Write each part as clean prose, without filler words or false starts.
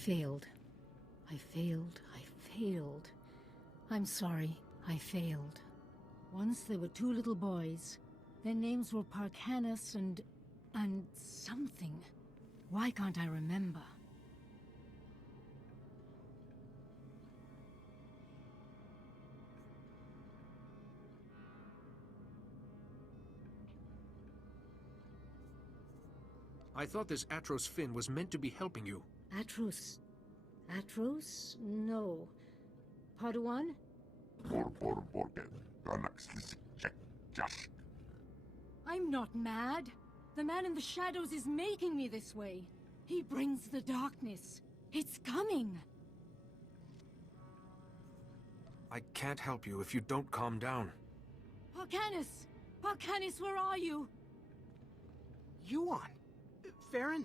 failed. I failed. I'm sorry, I failed. Once there were two little boys. Their names were Parkanis and something. Why can't I remember? I thought this Atros Finn was meant to be helping you. Atros? Atros? No. Padawan? I'm not mad. The man in the shadows is making me this way. He brings the darkness. It's coming. I can't help you if you don't calm down. Parkanis! Parkanis, where are you? Yuan! Farron,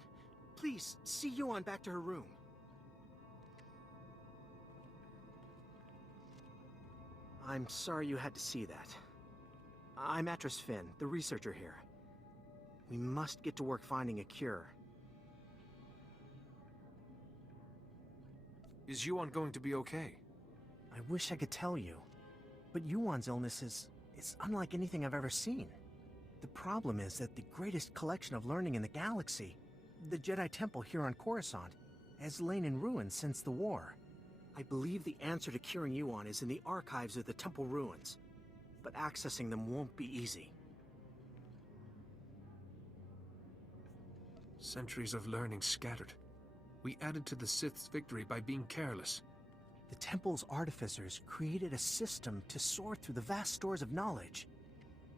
please, see Yuan back to her room. I'm sorry you had to see that. I'm Atros Finn, the researcher here. We must get to work finding a cure. Is Yuan going to be okay? I wish I could tell you, but Yuan's illness is unlike anything I've ever seen. The problem is that the greatest collection of learning in the galaxy, the Jedi Temple here on Coruscant, has lain in ruins since the war. I believe the answer to curing Yuan is in the archives of the temple ruins, but accessing them won't be easy. Centuries of learning scattered. We added to the Sith's victory by being careless. The temple's artificers created a system to sort through the vast stores of knowledge.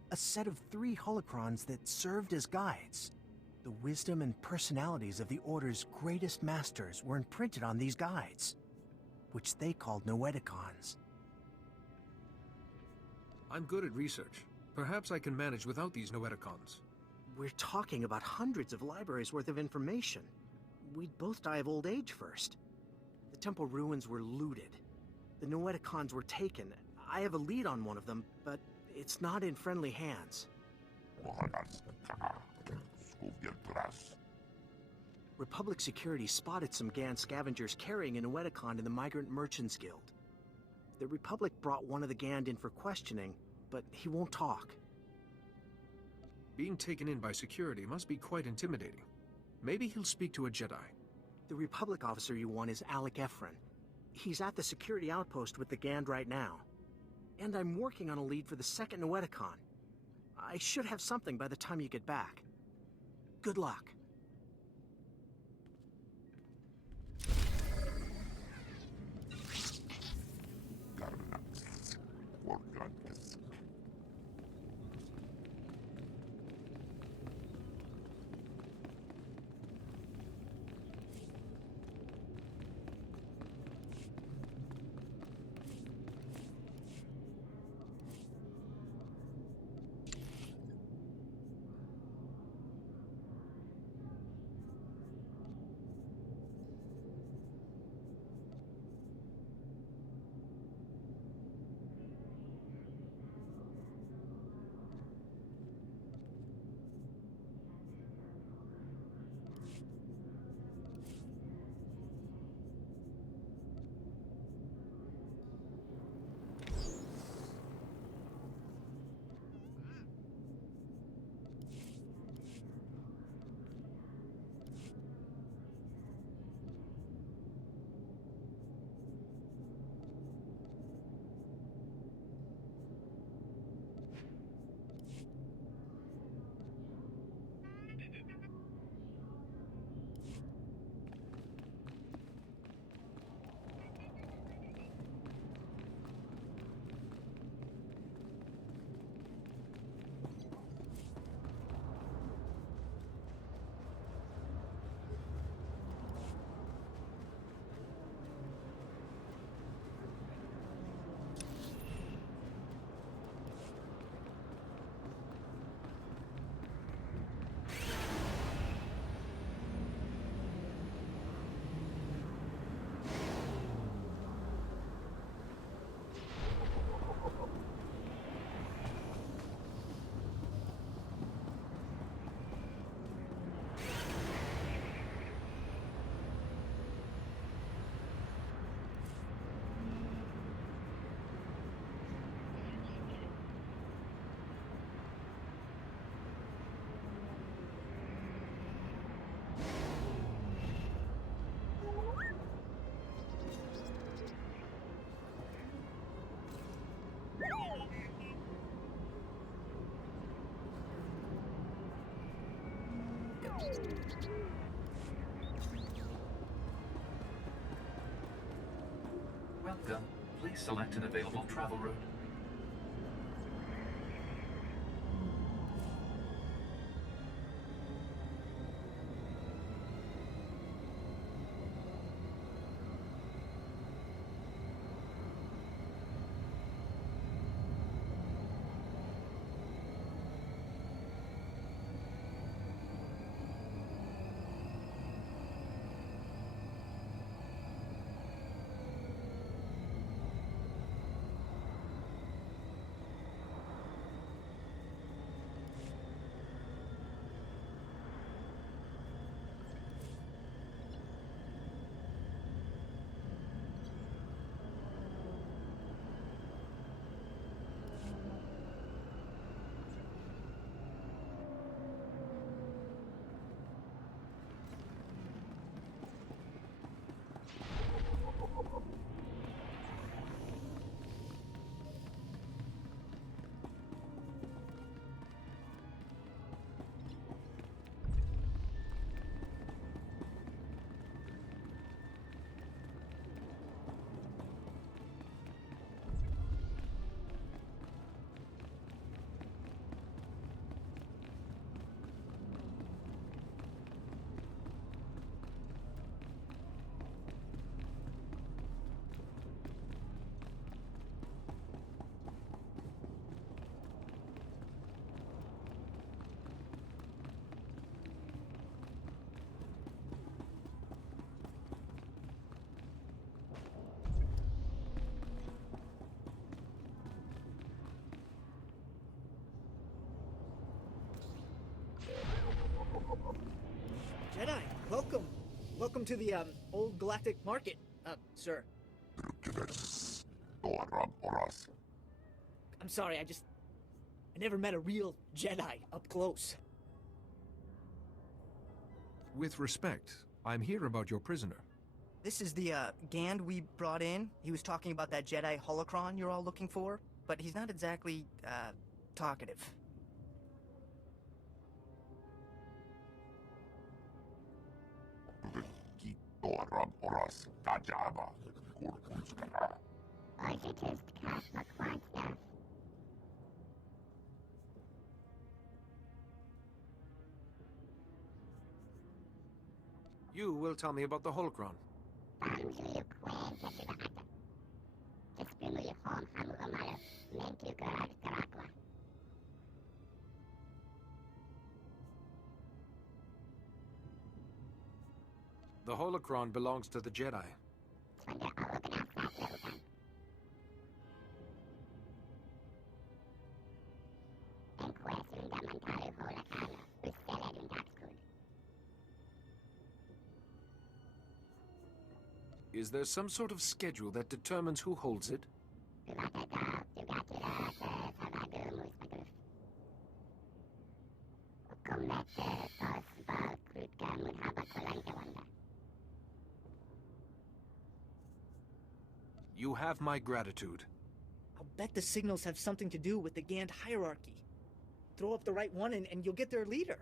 A set of 3 holocrons that served as guides. The wisdom and personalities of the Order's greatest masters were imprinted on these guides, which they called Noeticons. I'm good at research. Perhaps I can manage without these Noeticons. We're talking about hundreds of libraries worth of information. We'd both die of old age first. The temple ruins were looted. The Noeticons were taken. I have a lead on one of them, but it's not in friendly hands. Republic security spotted some Gan scavengers carrying a Noeticon in the Migrant Merchants Guild. The Republic brought one of the Gand in for questioning, but he won't talk. Being taken in by security must be quite intimidating. Maybe he'll speak to a Jedi. The Republic officer you want is Alec Efron. He's at the security outpost with the Gand right now. And I'm working on a lead for the second Noeticon. I should have something by the time you get back. Good luck. Welcome. Please select an available travel route. Jedi, welcome. Welcome to the, Old Galactic Market, sir. I'm sorry, I never met a real Jedi up close. With respect, I'm here about your prisoner. This is the, Gand we brought in. He was talking about that Jedi holocron you're all looking for, but he's not exactly, talkative. You will tell me about the holocron. The holocron belongs to the Jedi. Is there some sort of schedule that determines who holds it? You have my gratitude. I'll bet the signals have something to do with the Gand hierarchy. Throw up the right one and you'll get their leader.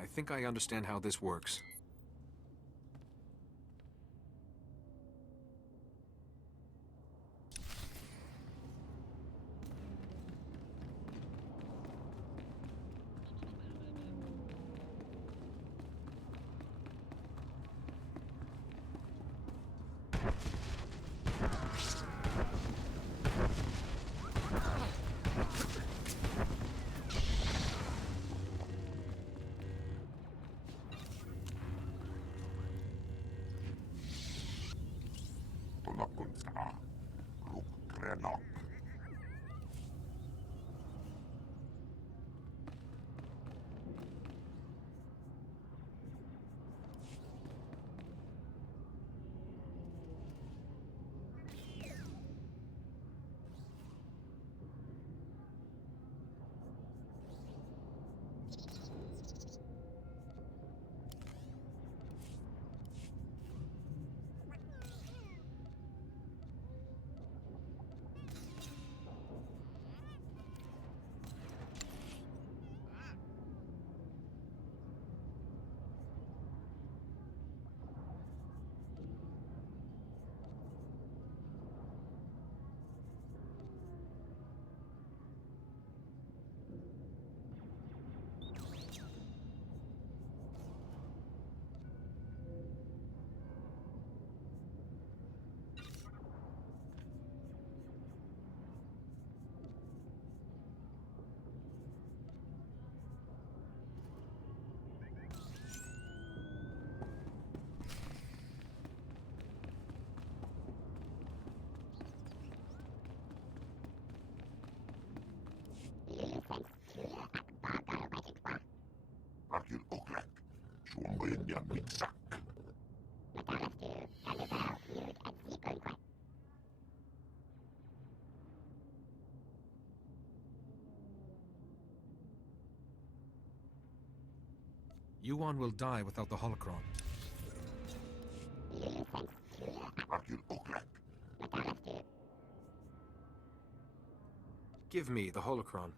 I think I understand how this works. Yuan will die without the holocron. Give me the holocron.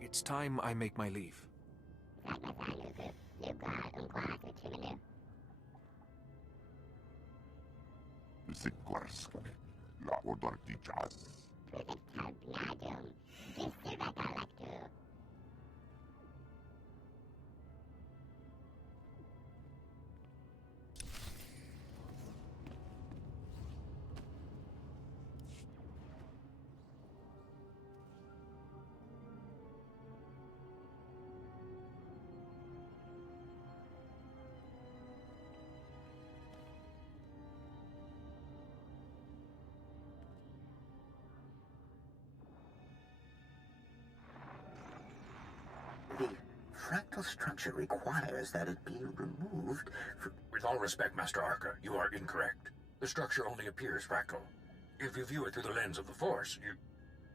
It's time I make my leave. The fractal structure requires that it be removed for... With all respect, Master Arca, you are incorrect. The structure only appears fractal. If you view it through the lens of the Force, you...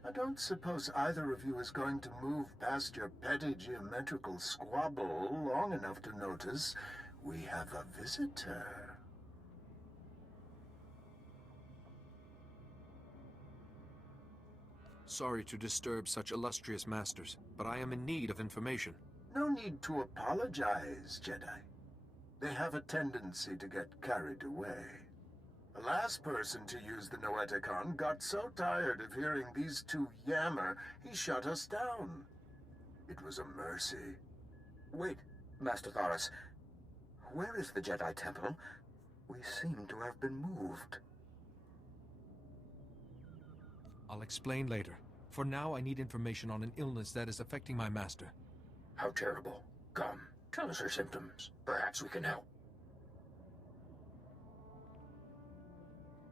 I don't suppose either of you is going to move past your petty geometrical squabble long enough to notice we have a visitor. Sorry to disturb such illustrious masters, but I am in need of information. No need to apologize, Jedi. They have a tendency to get carried away. The last person to use the Noeticon got so tired of hearing these two yammer, he shut us down. It was a mercy. Wait, Master Thoris. Where is the Jedi Temple? We seem to have been moved. I'll explain later. For now, I need information on an illness that is affecting my master. How terrible. Come, tell us her symptoms. Perhaps we can help.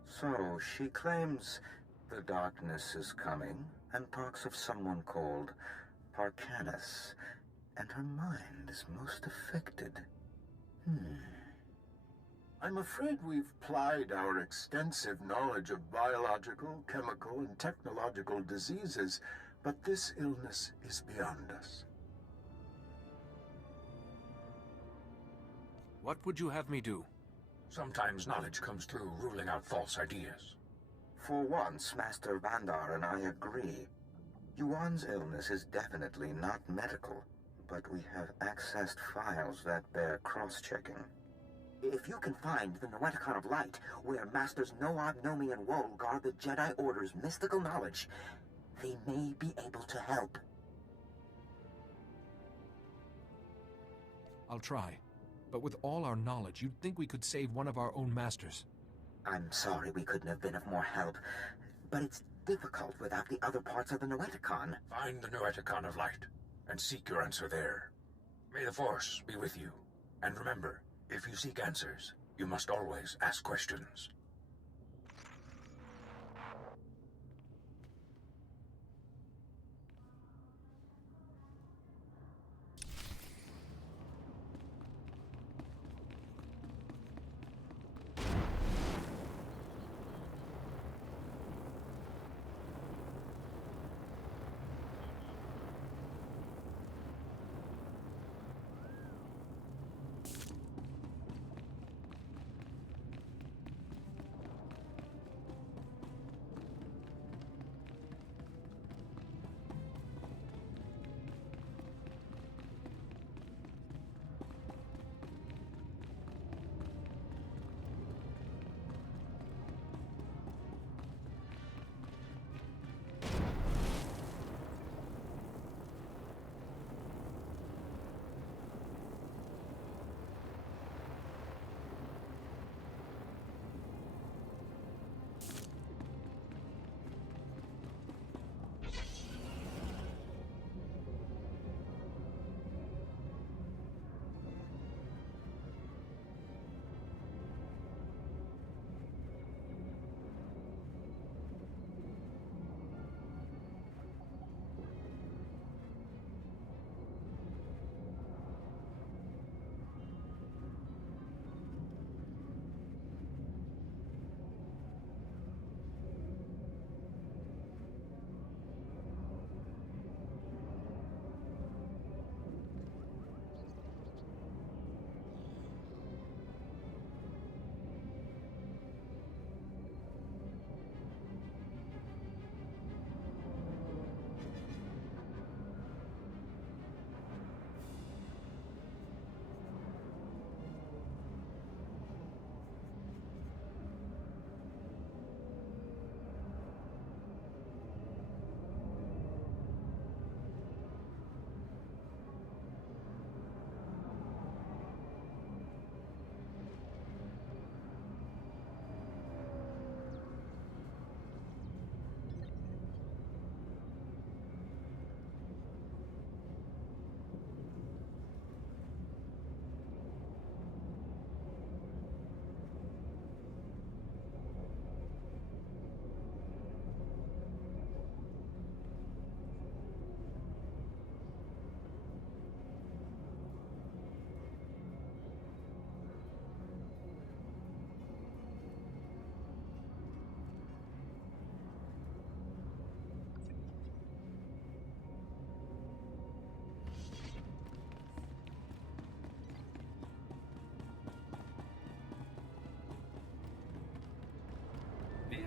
So, she claims the darkness is coming, and talks of someone called Parcanus, and her mind is most affected. I'm afraid we've plied our extensive knowledge of biological, chemical, and technological diseases, but this illness is beyond us. What would you have me do? Sometimes knowledge comes through ruling out false ideas. For once, Master Vandar and I agree. Yuan's illness is definitely not medical, but we have accessed files that bear cross-checking. If you can find the Noeticon of Light, where Masters Noab, Nomi, and Woe guard the Jedi Order's mystical knowledge, they may be able to help. I'll try. But with all our knowledge, you'd think we could save one of our own masters. I'm sorry we couldn't have been of more help, but it's difficult without the other parts of the Noeticon. Find the Noeticon of Light, and seek your answer there. May the Force be with you. And remember, if you seek answers, you must always ask questions.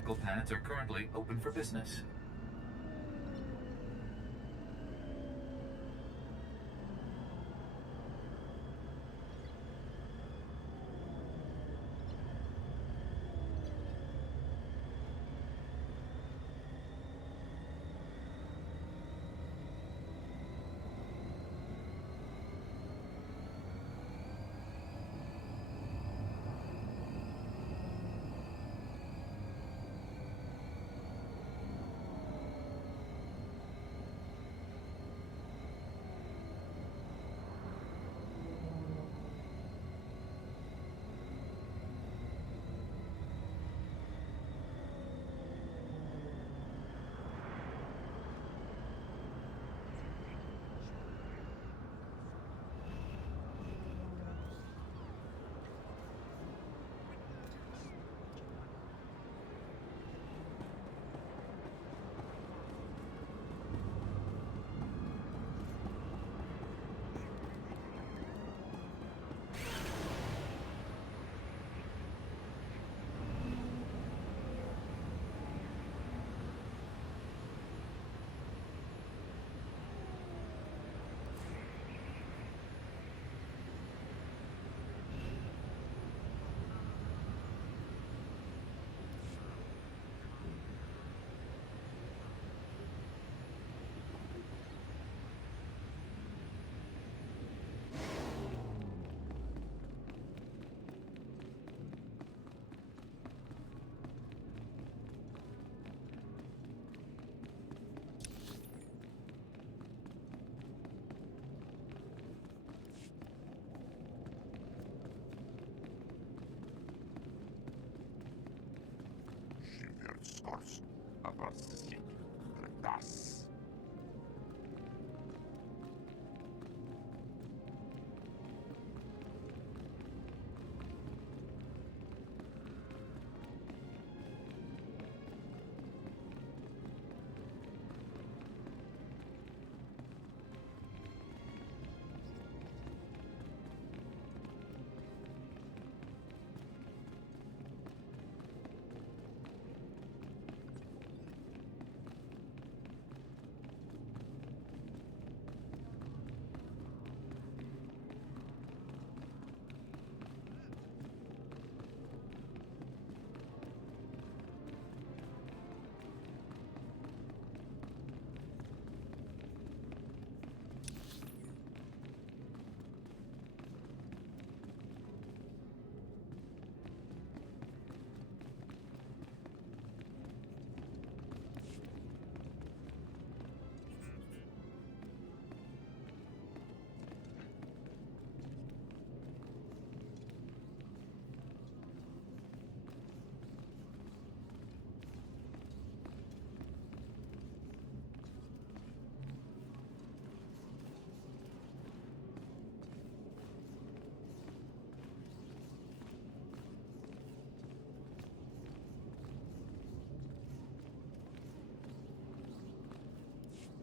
Local pads are currently open for business.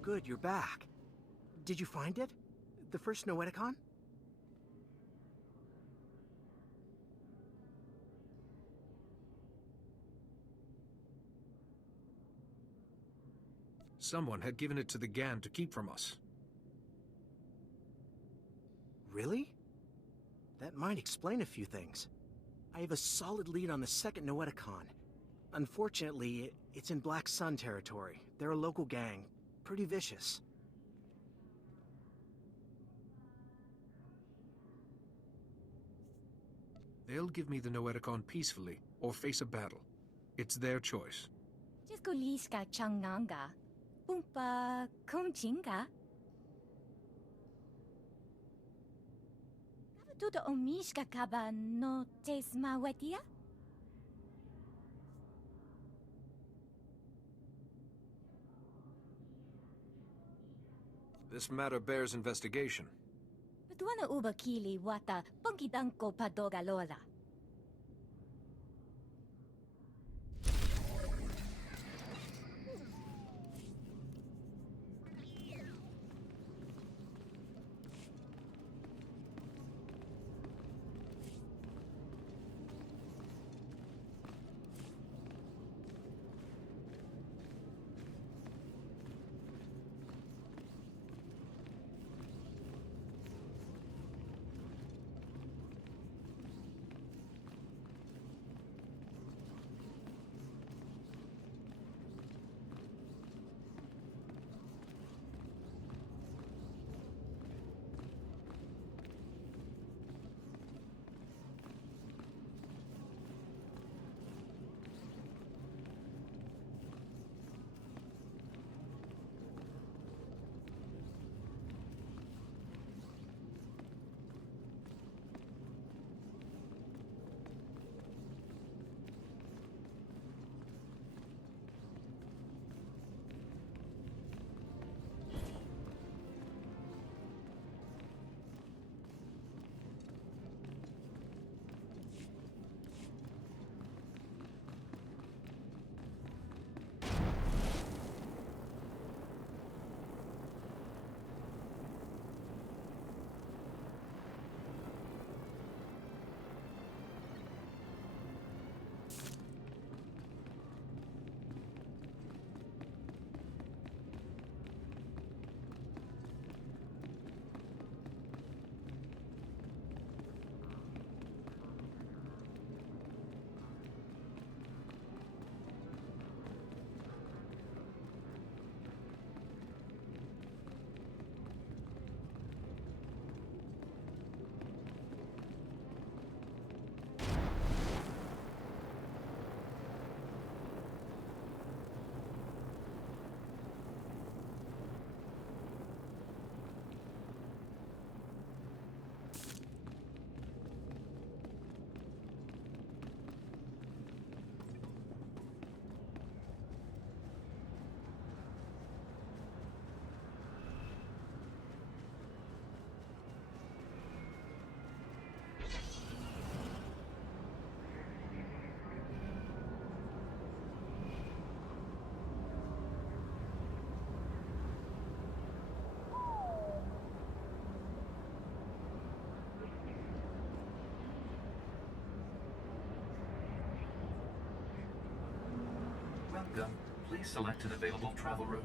Good, you're back. Did you find it? The first Noeticon? Someone had given it to the Gan to keep from us. Really? That might explain a few things. I have a solid lead on the second Noeticon. Unfortunately, it's in Black Sun territory. They're a local gang. Pretty vicious. They'll give me the Noeticon peacefully, or face a battle. It's their choice. Jiskuliska changanga. Pumpa kumchinga. Tudo omishka kaba no tesma wetia? This matter bears investigation. Tuana ubakili wata pongkidanko padogalola. Welcome. Please select an available travel route.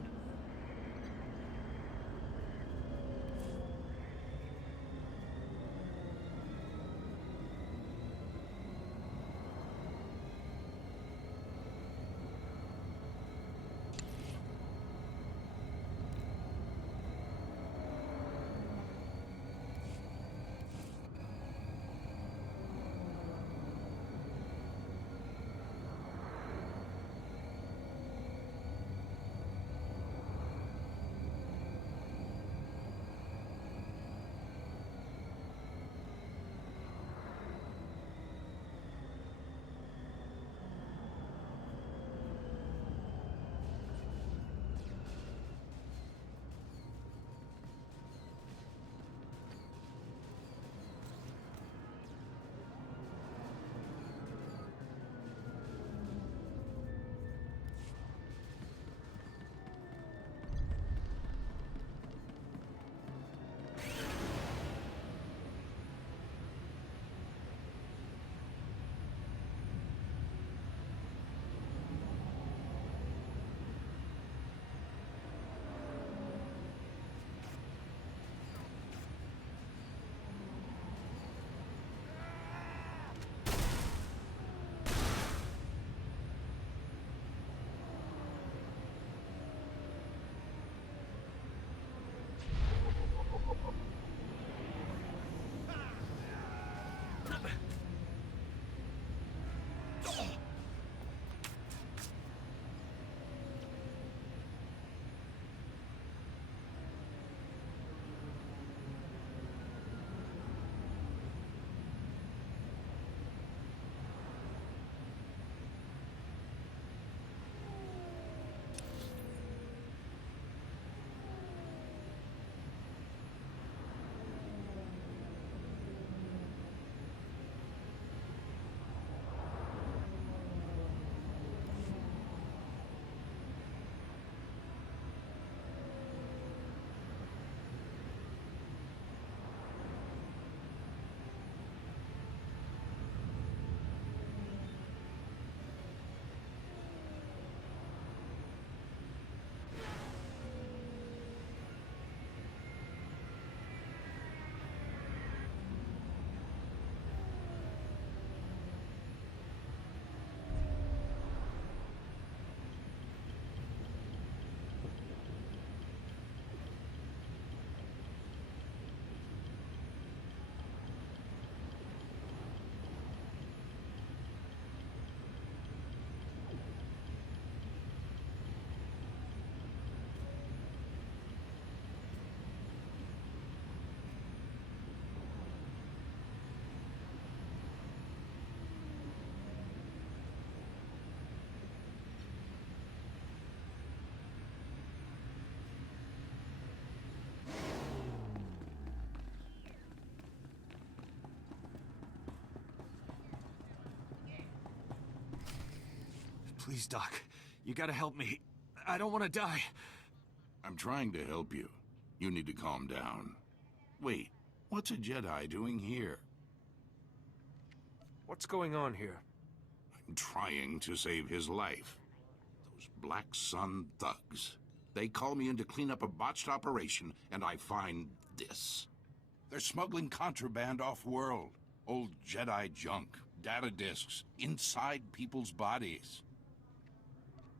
Please, Doc. You gotta help me. I don't want to die. I'm trying to help you. You need to calm down. Wait, what's a Jedi doing here? What's going on here? I'm trying to save his life. Those Black Sun thugs. They call me in to clean up a botched operation, and I find this. They're smuggling contraband off-world. Old Jedi junk, data disks, inside people's bodies.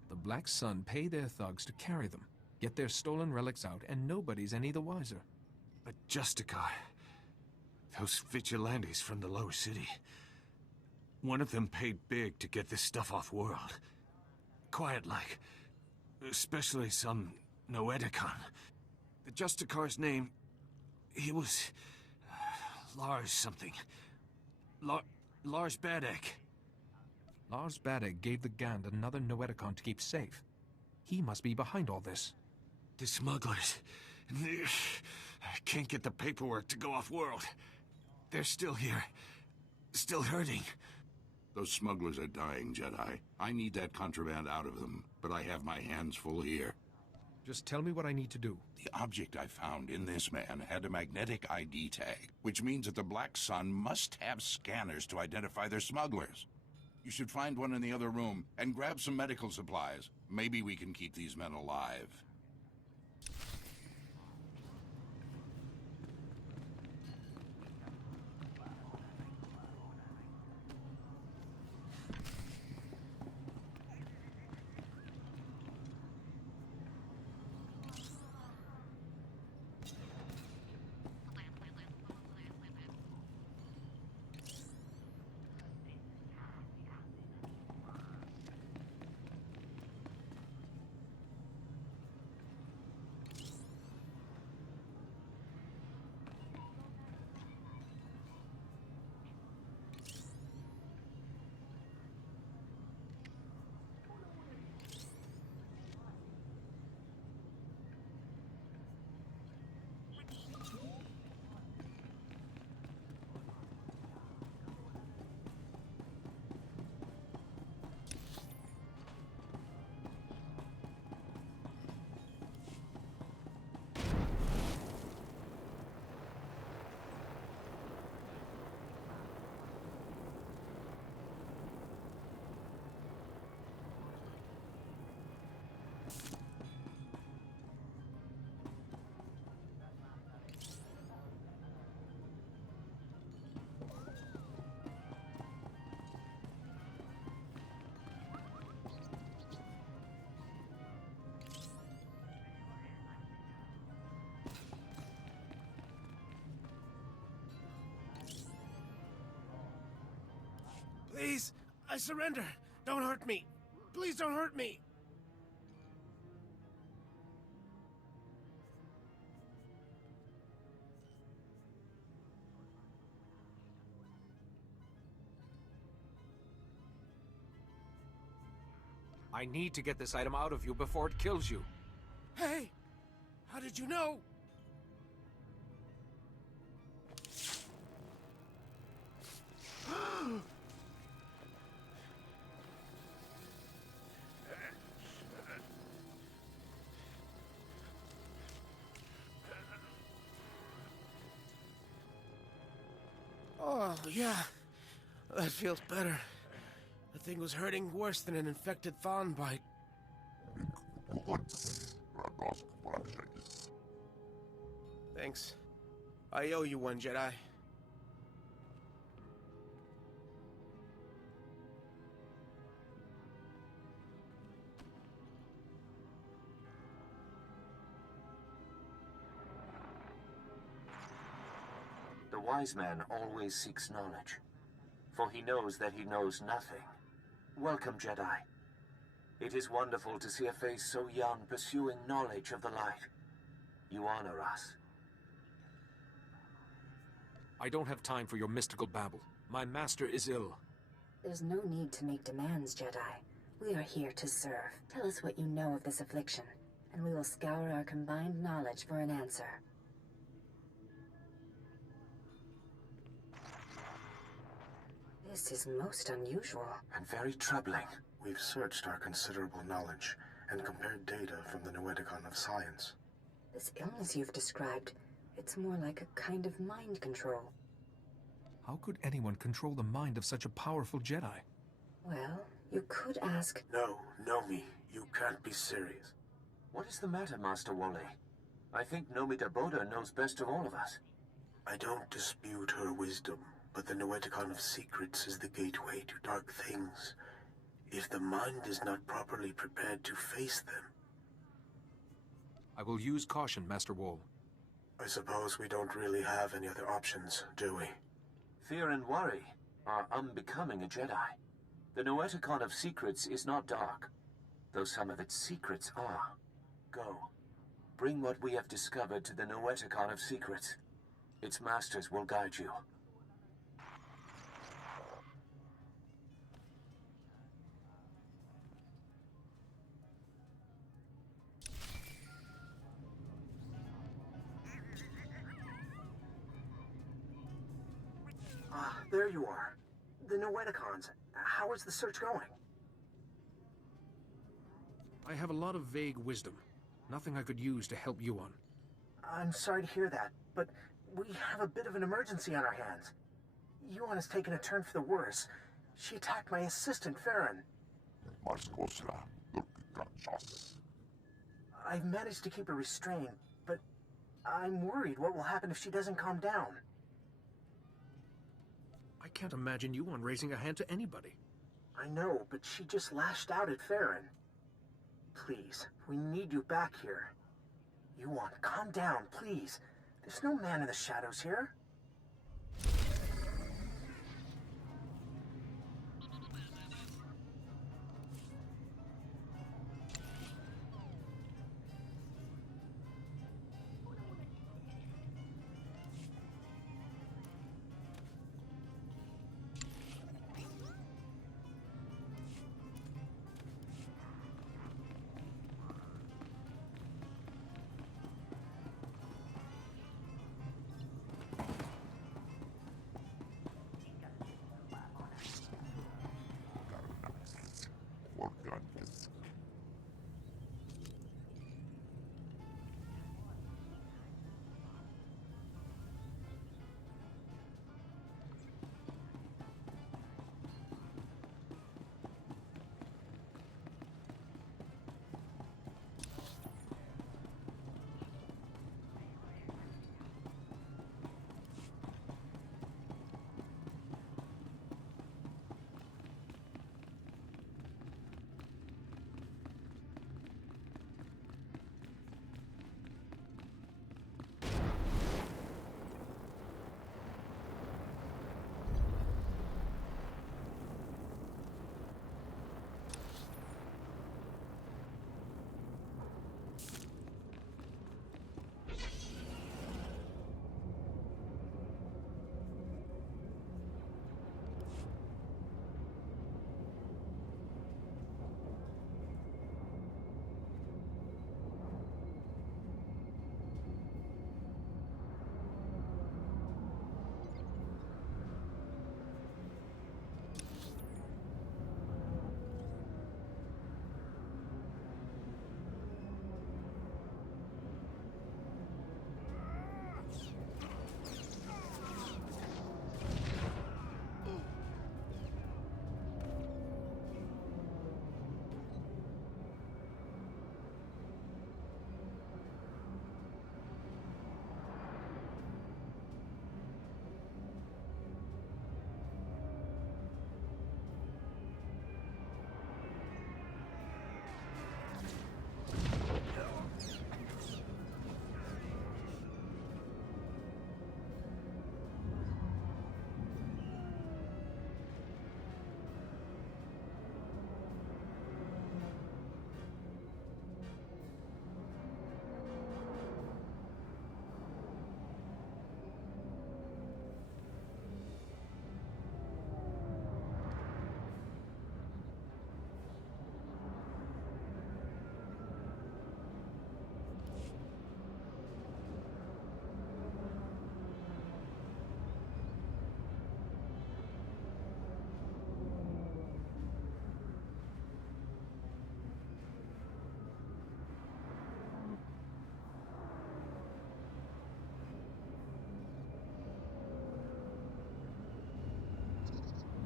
The Black Sun pay their thugs to carry them, get their stolen relics out, and nobody's any the wiser. But Justicar, those vigilantes from the lower city, one of them paid big to get this stuff off-world. Quiet-like. Especially some Noeticon. The Justicar's name, he was... Lars something. Lars Badek. Lars Badek gave the Gand another Noeticon to keep safe. He must be behind all this. The smugglers... I can't get the paperwork to go off-world. They're still here. Still hurting. Those smugglers are dying, Jedi. I need that contraband out of them, but I have my hands full here. Just tell me what I need to do. The object I found in this man had a magnetic ID tag, which means that the Black Sun must have scanners to identify their smugglers. You should find one in the other room and grab some medical supplies. Maybe we can keep these men alive. Please, I surrender. Don't hurt me. Please don't hurt me. I need to get this item out of you before it kills you. Hey! How did you know? Oh, yeah. That feels better. The thing was hurting worse than an infected fawn bite. Thanks. I owe you one, Jedi. The wise man always seeks knowledge, for he knows that he knows nothing. Welcome, Jedi. It is wonderful to see a face so young pursuing knowledge of the light. You honor us. I don't have time for your mystical babble. My master is ill. There's no need to make demands, Jedi. We are here to serve. Tell us what you know of this affliction, and we will scour our combined knowledge for an answer. This is most unusual. And very troubling. We've searched our considerable knowledge and compared data from the Noeticon of science. This illness you've described, it's more like a kind of mind control. How could anyone control the mind of such a powerful Jedi? Well, you could ask... No, Nomi, you can't be serious. What is the matter, Master Wally? I think Nomi Boda knows best of all of us. I don't dispute her wisdom, but the Noeticon of secrets is the gateway to dark things. If the mind is not properly prepared to face them... I will use caution, Master Wall. I suppose we don't really have any other options, do we? Fear and worry are unbecoming a Jedi. The Noeticon of secrets is not dark, though some of its secrets are. Go. Bring what we have discovered to the Noeticon of secrets. Its masters will guide you. Ah, there you are. The Noeticons. How is the search going? I have a lot of vague wisdom. Nothing I could use to help Yuan. I'm sorry to hear that, but we have a bit of an emergency on our hands. Yuan has taken a turn for the worse. She attacked my assistant, Farron. I've managed to keep her restrained, but I'm worried what will happen if she doesn't calm down. I can't imagine Yuan raising a hand to anybody. I know, but she just lashed out at Farron. Please, we need you back here. Yuan, calm down, please. There's no man in the shadows here.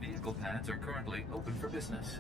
Vehicle pads are currently open for business.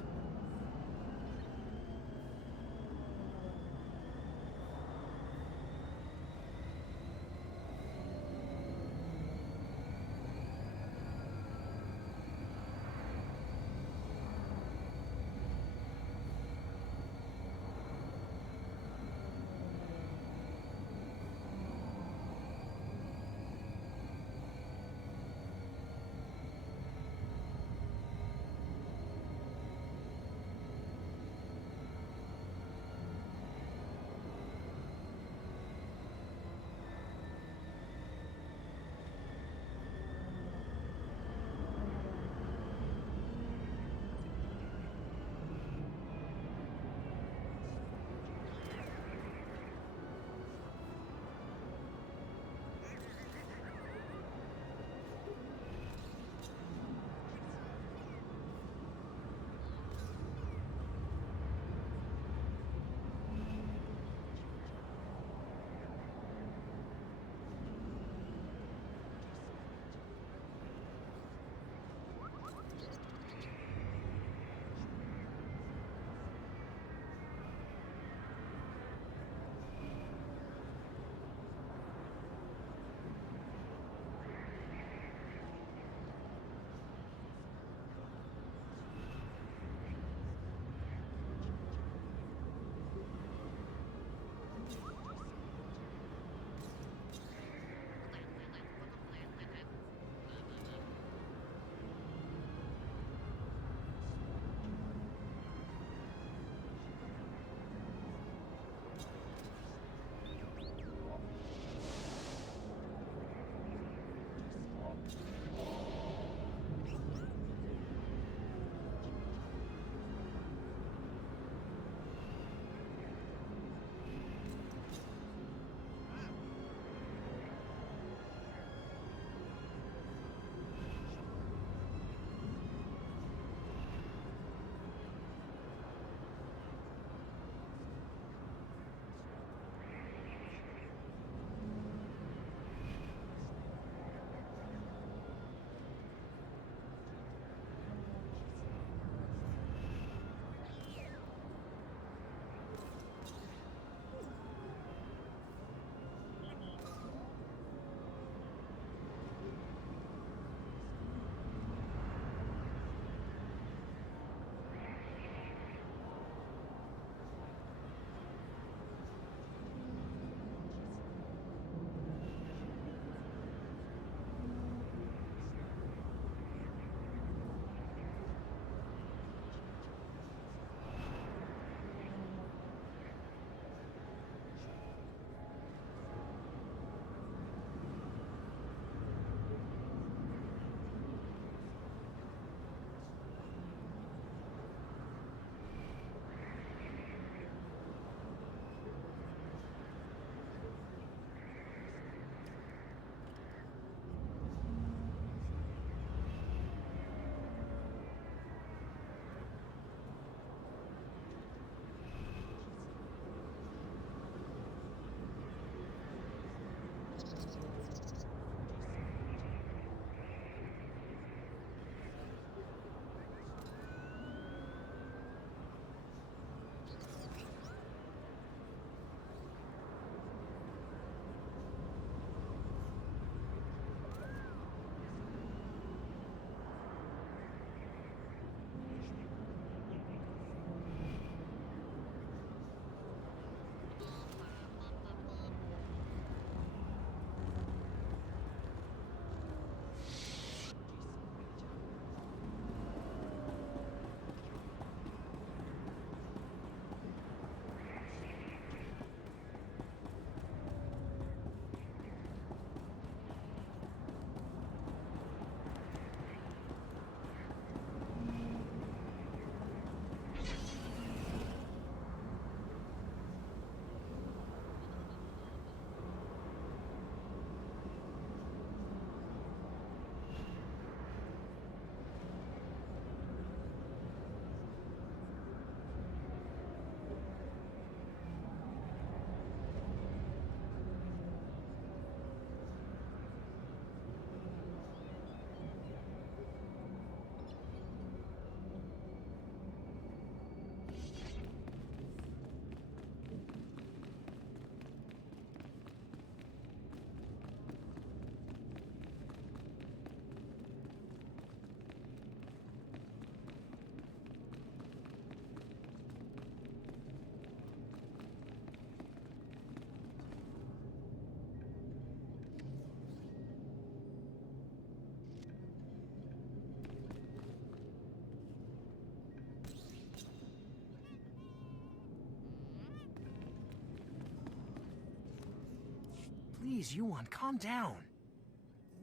Please, Yuan, calm down.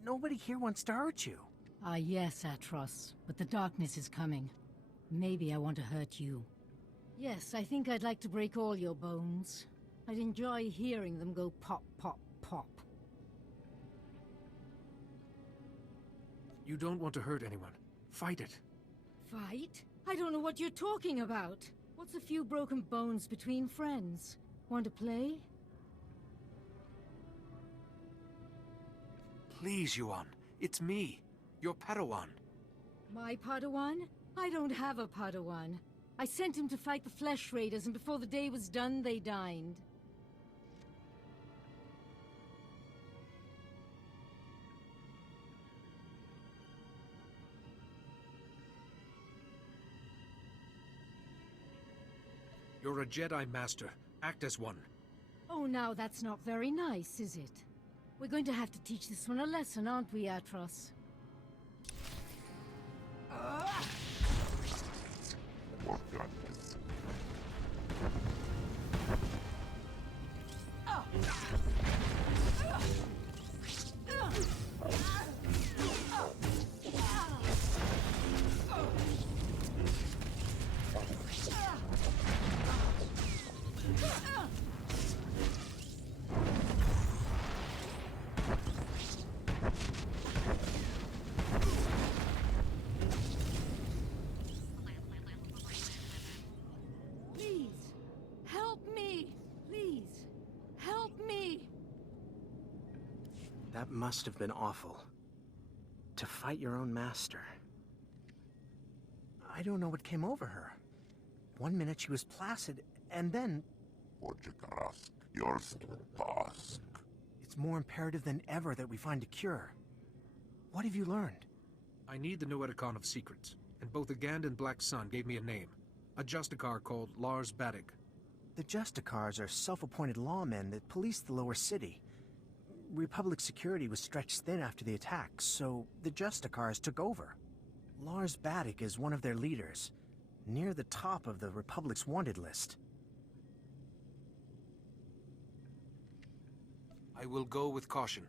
Nobody here wants to hurt you. Ah, yes, Atros, but the darkness is coming. Maybe I want to hurt you. Yes, I think I'd like to break all your bones. I'd enjoy hearing them go pop, pop, pop. You don't want to hurt anyone. Fight it. Fight? I don't know what you're talking about. What's a few broken bones between friends? Want to play? Please, Yuan. It's me, your Padawan. My Padawan? I don't have a Padawan. I sent him to fight the Flesh Raiders, and before the day was done, they dined. You're a Jedi Master. Act as one. Oh, now that's not very nice, is it? We're going to have to teach this one a lesson, aren't we, Atros? That must have been awful. To fight your own master. I don't know what came over her. One minute she was placid, and then... It's more imperative than ever that we find a cure. What have you learned? I need the Noeticon of Secrets, and both the Gand and Black Sun gave me a name. A Justicar called Lars Badig. The Justicars are self-appointed lawmen that police the lower city. Republic security was stretched thin after the attack, so the Justicars took over. Lars Badig is one of their leaders, near the top of the Republic's wanted list. I will go with caution.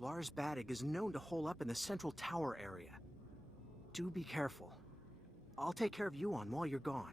Lars Badig is known to hole up in the central tower area. Do be careful. I'll take care of Yuan while you're gone.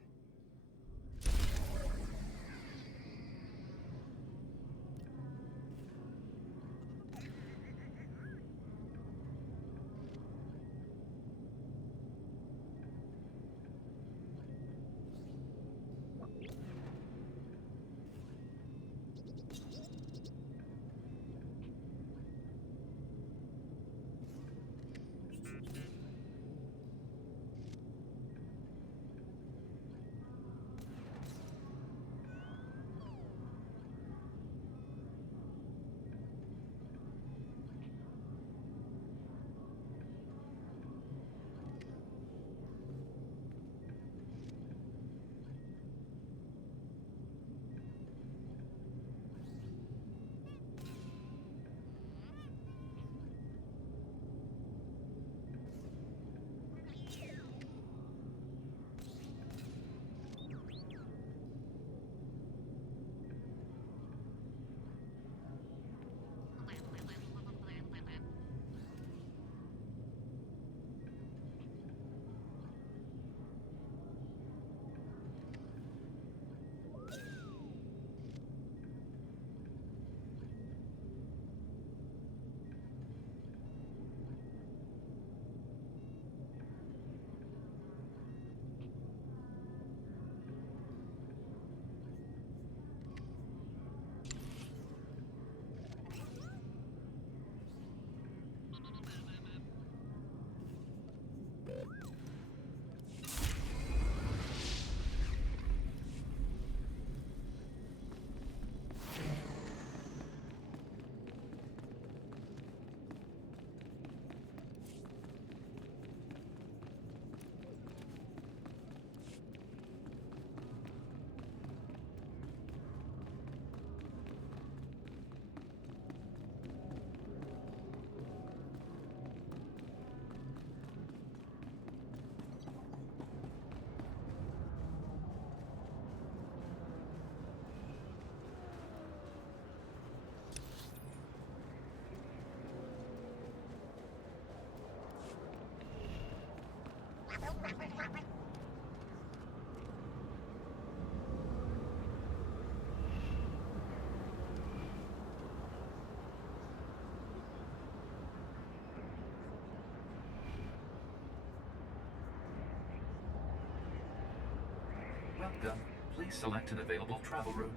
Welcome. Please select an available travel route.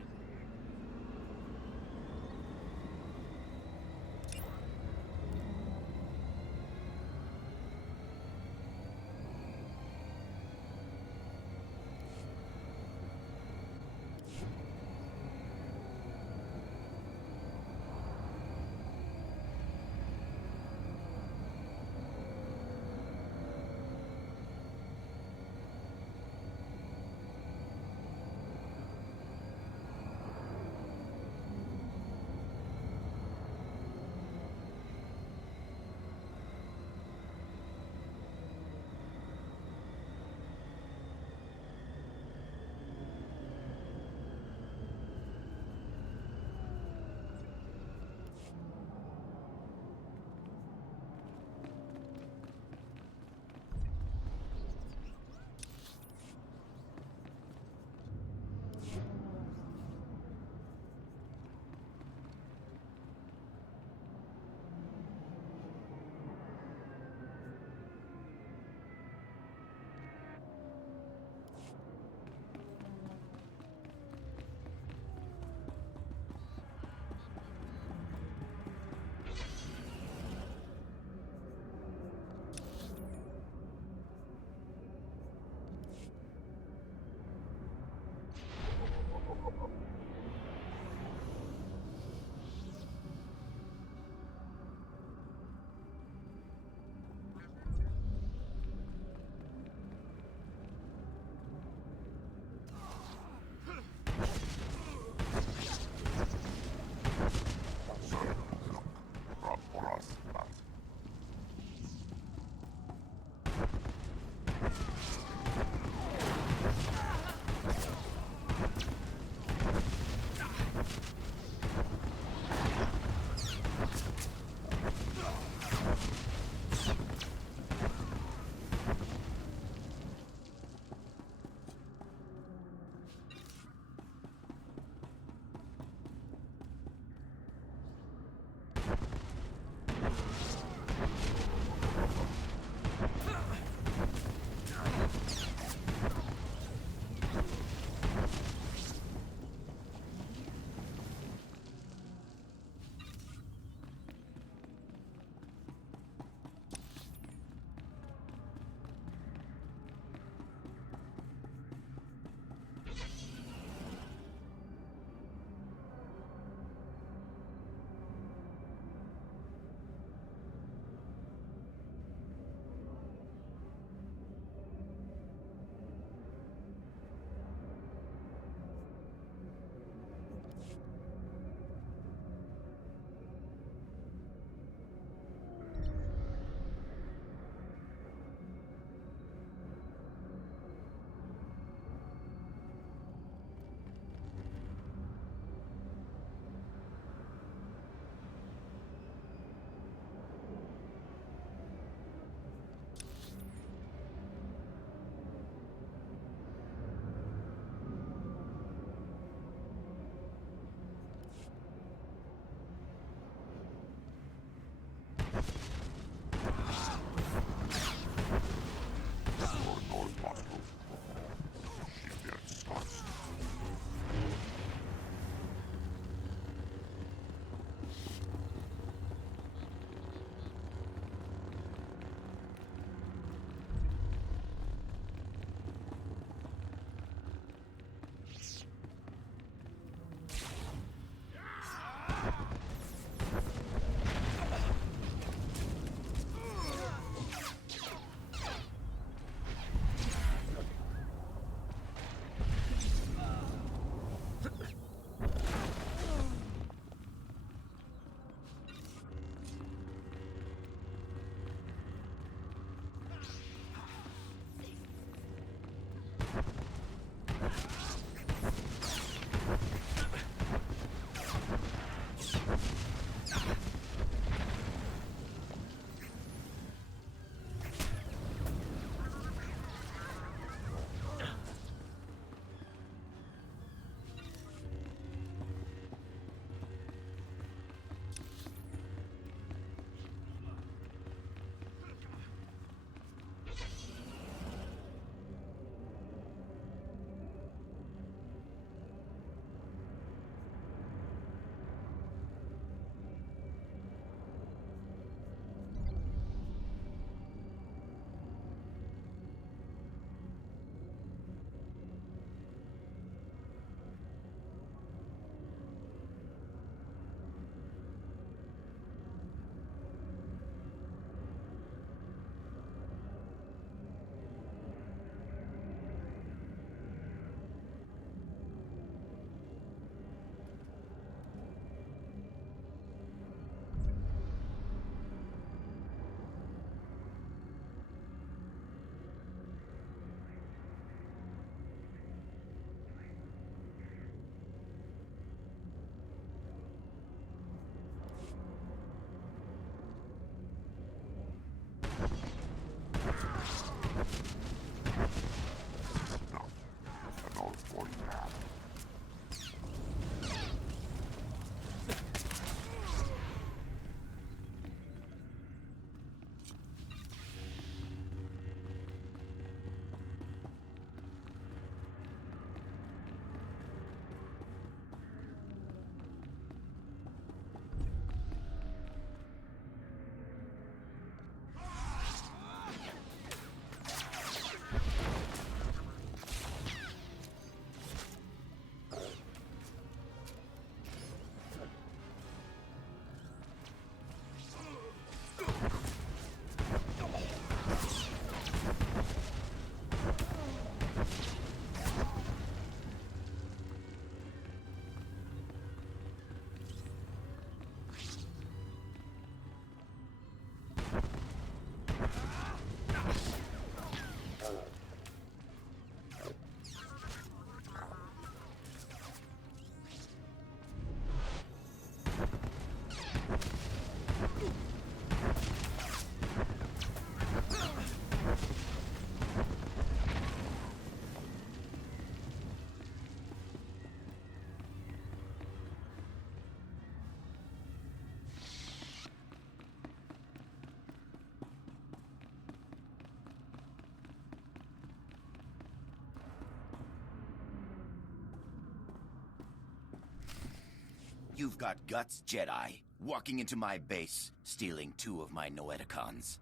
You've got guts, Jedi. Walking into my base, stealing 2 of my Noeticons.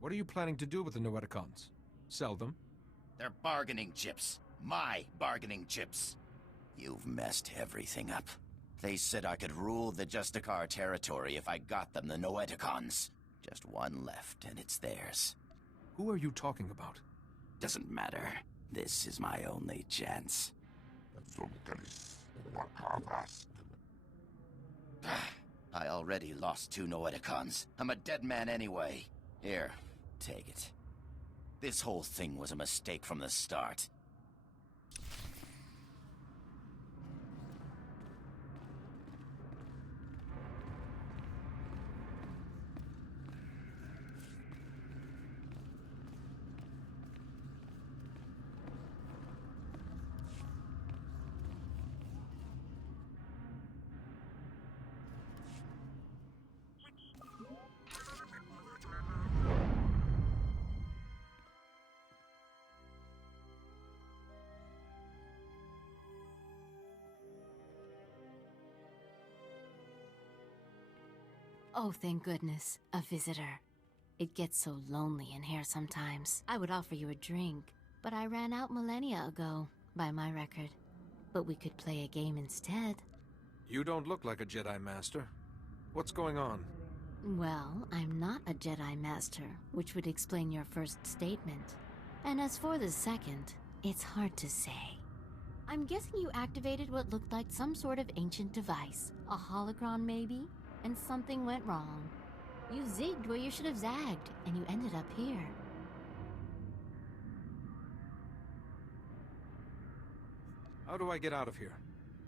What are you planning to do with the Noeticons? Sell them? They're bargaining chips. My bargaining chips. You've messed everything up. They said I could rule the Justicar territory if I got them the Noeticons. Just one left, and it's theirs. Who are you talking about? Doesn't matter. This is my only chance. I already lost 2 Noeticons. I'm a dead man anyway. Here, take it. This whole thing was a mistake from the start. Oh, thank goodness, a visitor. It gets so lonely in here sometimes. I would offer you a drink, but I ran out millennia ago, by my record. But we could play a game instead. You don't look like a Jedi Master. What's going on? Well, I'm not a Jedi Master, which would explain your first statement. And as for the second, it's hard to say. I'm guessing you activated what looked like some sort of ancient device. A holocron, maybe? And something went wrong. You zigged where you should have zagged, and you ended up here. How do I get out of here?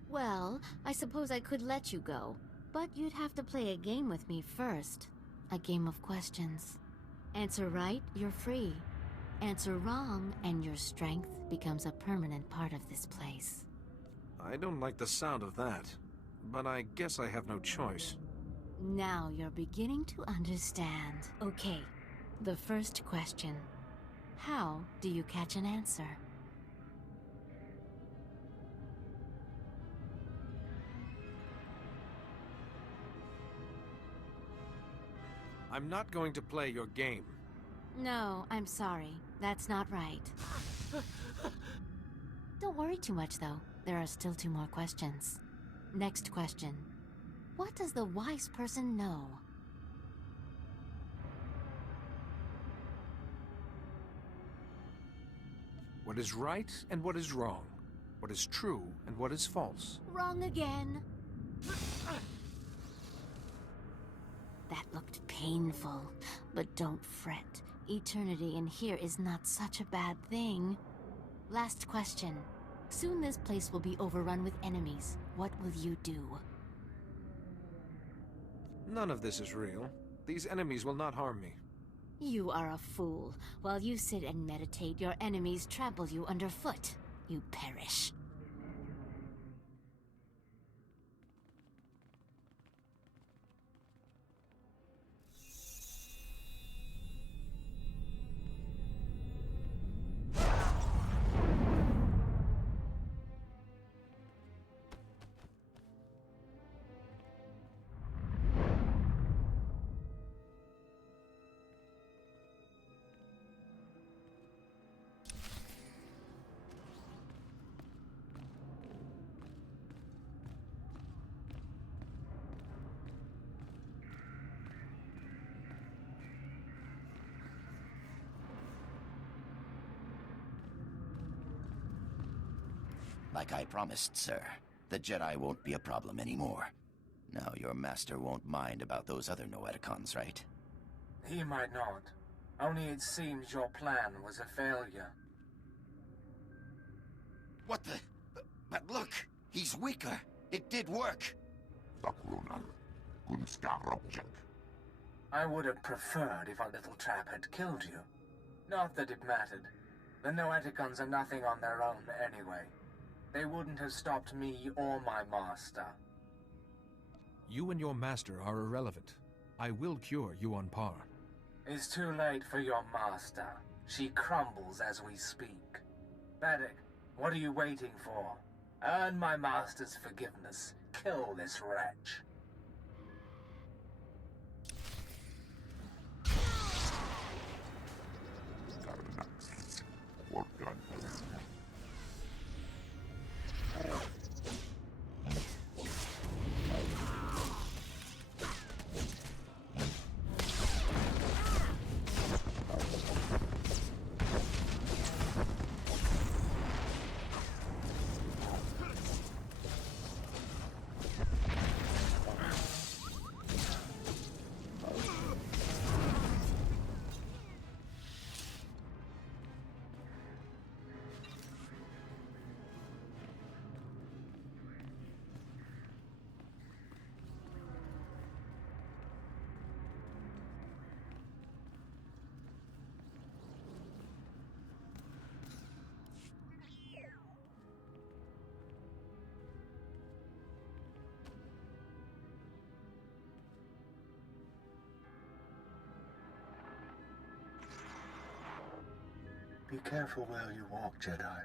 Well, I suppose I could let you go, but you'd have to play a game with me first. A game of questions. Answer right, you're free. Answer wrong, and your strength becomes a permanent part of this place. I don't like the sound of that, but I guess I have no choice. Now you're beginning to understand. Okay, the first question. How do you catch an answer? I'm not going to play your game. No, I'm sorry. That's not right. Don't worry too much, though. There are still 2 more questions. Next question. What does the wise person know? What is right and what is wrong? What is true and what is false? Wrong again. That looked painful, but don't fret. Eternity in here is not such a bad thing. Last question. Soon this place will be overrun with enemies. What will you do? None of this is real. These enemies will not harm me. You are a fool. While you sit and meditate, your enemies trample you underfoot. You perish. Like I promised, sir. The Jedi won't be a problem anymore. Now your master won't mind about those other Noeticons, right? He might not. Only it seems your plan was a failure. What the... But look! He's weaker! It did work! I would have preferred if our little trap had killed you. Not that it mattered. The Noeticons are nothing on their own anyway. They wouldn't have stopped me or my master. You and your master are irrelevant. I will cure Yuan Par. It's too late for your master. She crumbles as we speak. Baddock, what are you waiting for? Earn my master's forgiveness. Kill this wretch. Well done. Be careful where you walk, Jedi.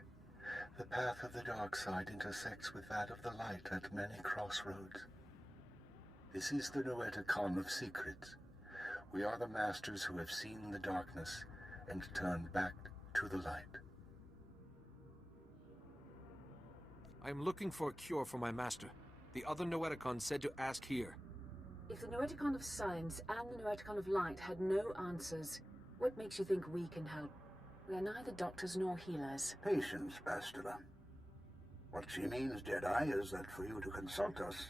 The path of the dark side intersects with that of the light at many crossroads. This is the Noeticon of Secrets. We are the masters who have seen the darkness and turned back to the light. I am looking for a cure for my master. The other Noeticons said to ask here. If the Noeticon of Science and the Noeticon of Light had no answers, what makes you think we can help? We are neither doctors nor healers. Patience, Bastila. What she means, Jedi, is that for you to consult us,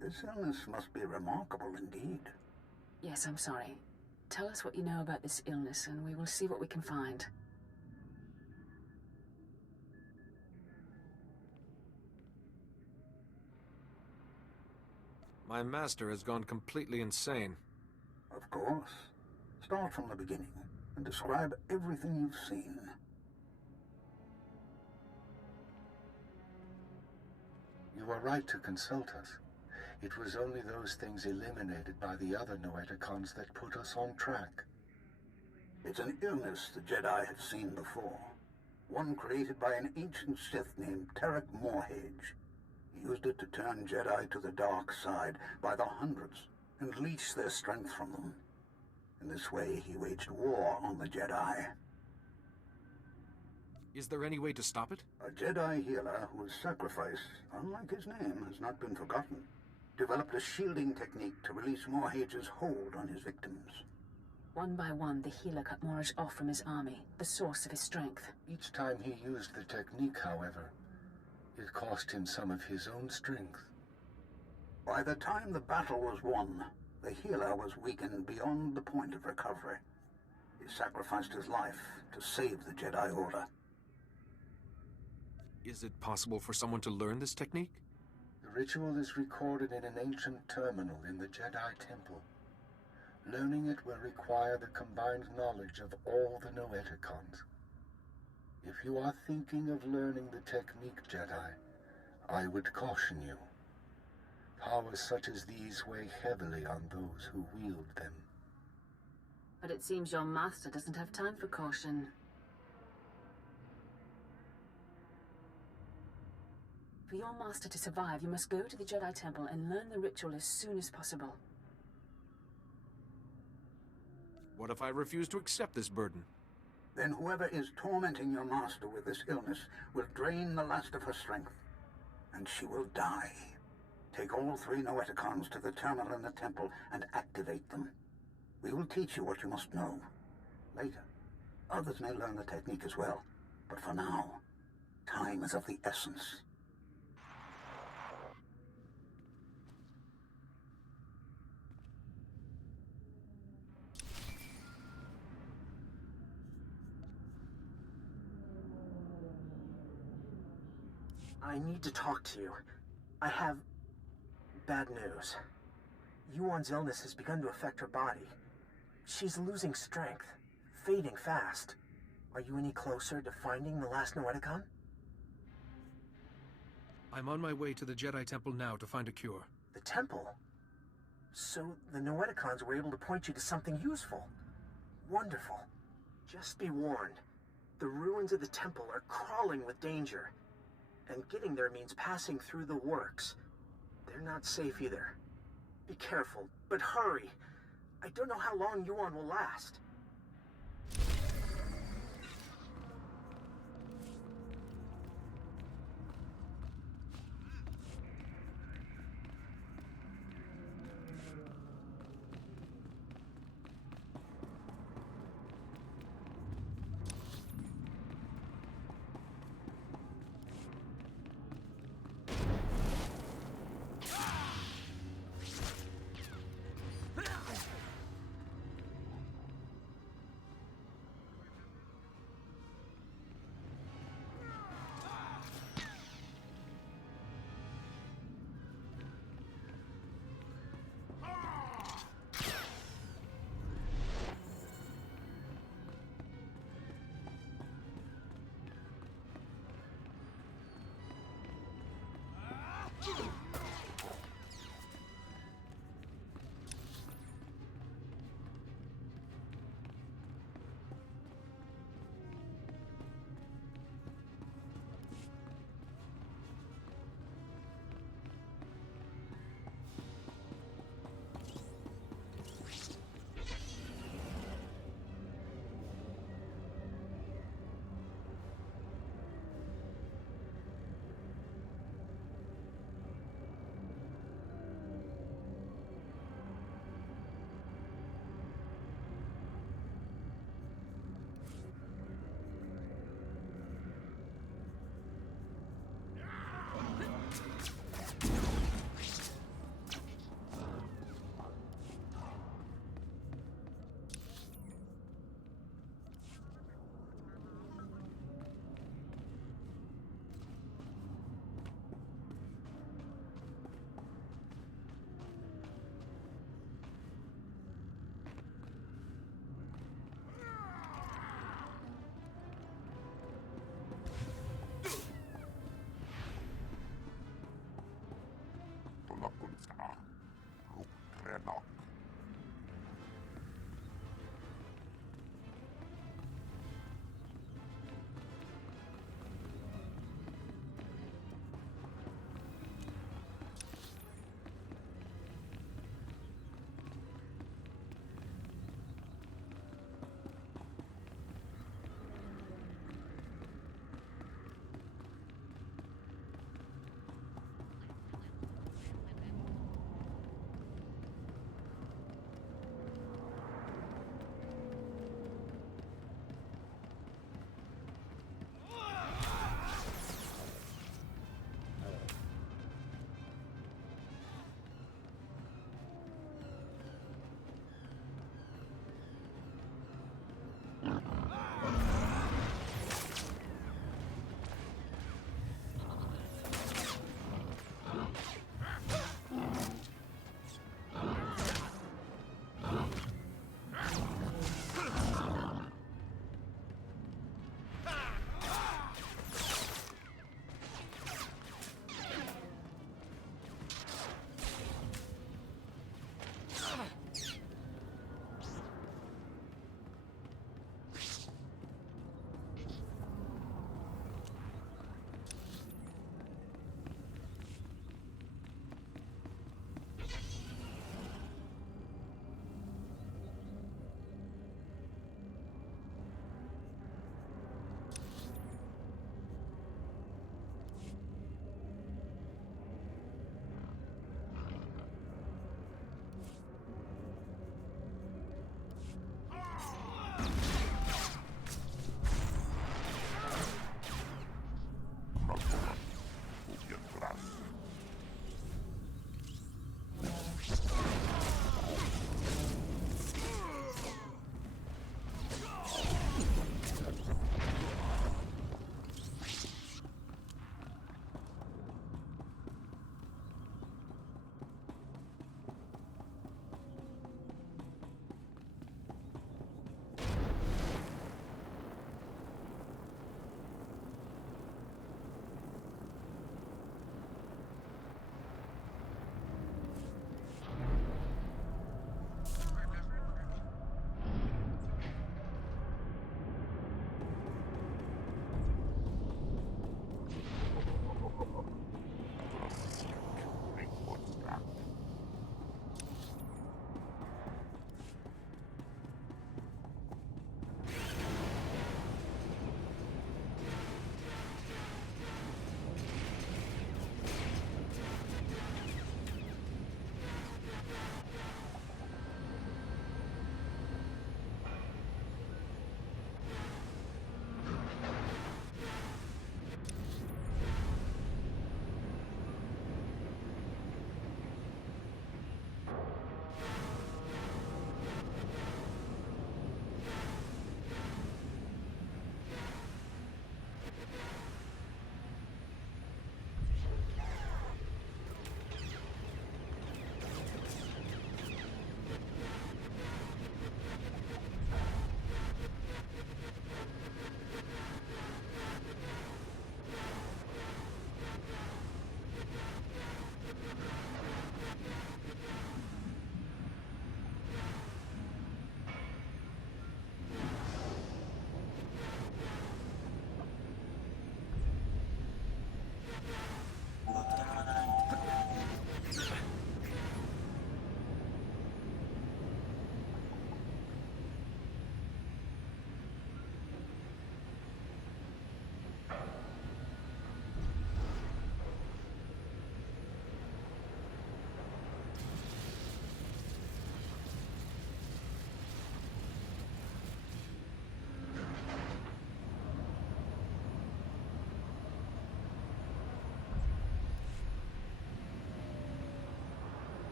this illness must be remarkable indeed. Yes, I'm sorry. Tell us what you know about this illness, and we will see what we can find. My master has gone completely insane. Of course. Start from the beginning and describe everything you've seen. You are right to consult us. It was only those things eliminated by the other Noeticons that put us on track. It's an illness the Jedi have seen before. One created by an ancient Sith named Tarek Morhage. He used it to turn Jedi to the dark side by the hundreds and leech their strength from them. In this way, he waged war on the Jedi. Is there any way to stop it? A Jedi healer whose sacrifice, unlike his name, has not been forgotten, developed a shielding technique to release Morhage's hold on his victims. One by one, the healer cut Morhage off from his army, the source of his strength. Each time he used the technique, however, it cost him some of his own strength. By the time the battle was won, the healer was weakened beyond the point of recovery. He sacrificed his life to save the Jedi Order. Is it possible for someone to learn this technique? The ritual is recorded in an ancient terminal in the Jedi Temple. Learning it will require the combined knowledge of all the Noeticons. If you are thinking of learning the technique, Jedi, I would caution you. Powers such as these weigh heavily on those who wield them. But it seems your master doesn't have time for caution. For your master to survive, you must go to the Jedi Temple and learn the ritual as soon as possible. What if I refuse to accept this burden? Then whoever is tormenting your master with this illness will drain the last of her strength, and she will die. Take all 3 Noeticons to the terminal in the temple and activate them. We will teach you what you must know. Later, others may learn the technique as well, but for now, time is of the essence. I need to talk to you. I have bad news. Yuan's illness has begun to affect her body. She's losing strength, fading fast. Are you any closer to finding the last Noeticon? I'm on my way to the Jedi Temple now to find a cure. The temple? So the Noeticons were able to point you to something useful. Wonderful. Just be warned. The ruins of the temple are crawling with danger. And getting there means passing through the works. They're not safe either. Be careful, but hurry. I don't know how long Yuan will last.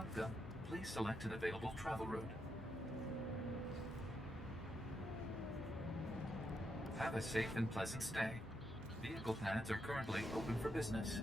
Welcome. Please select an available travel route. Have a safe and pleasant stay. Vehicle pads are currently open for business.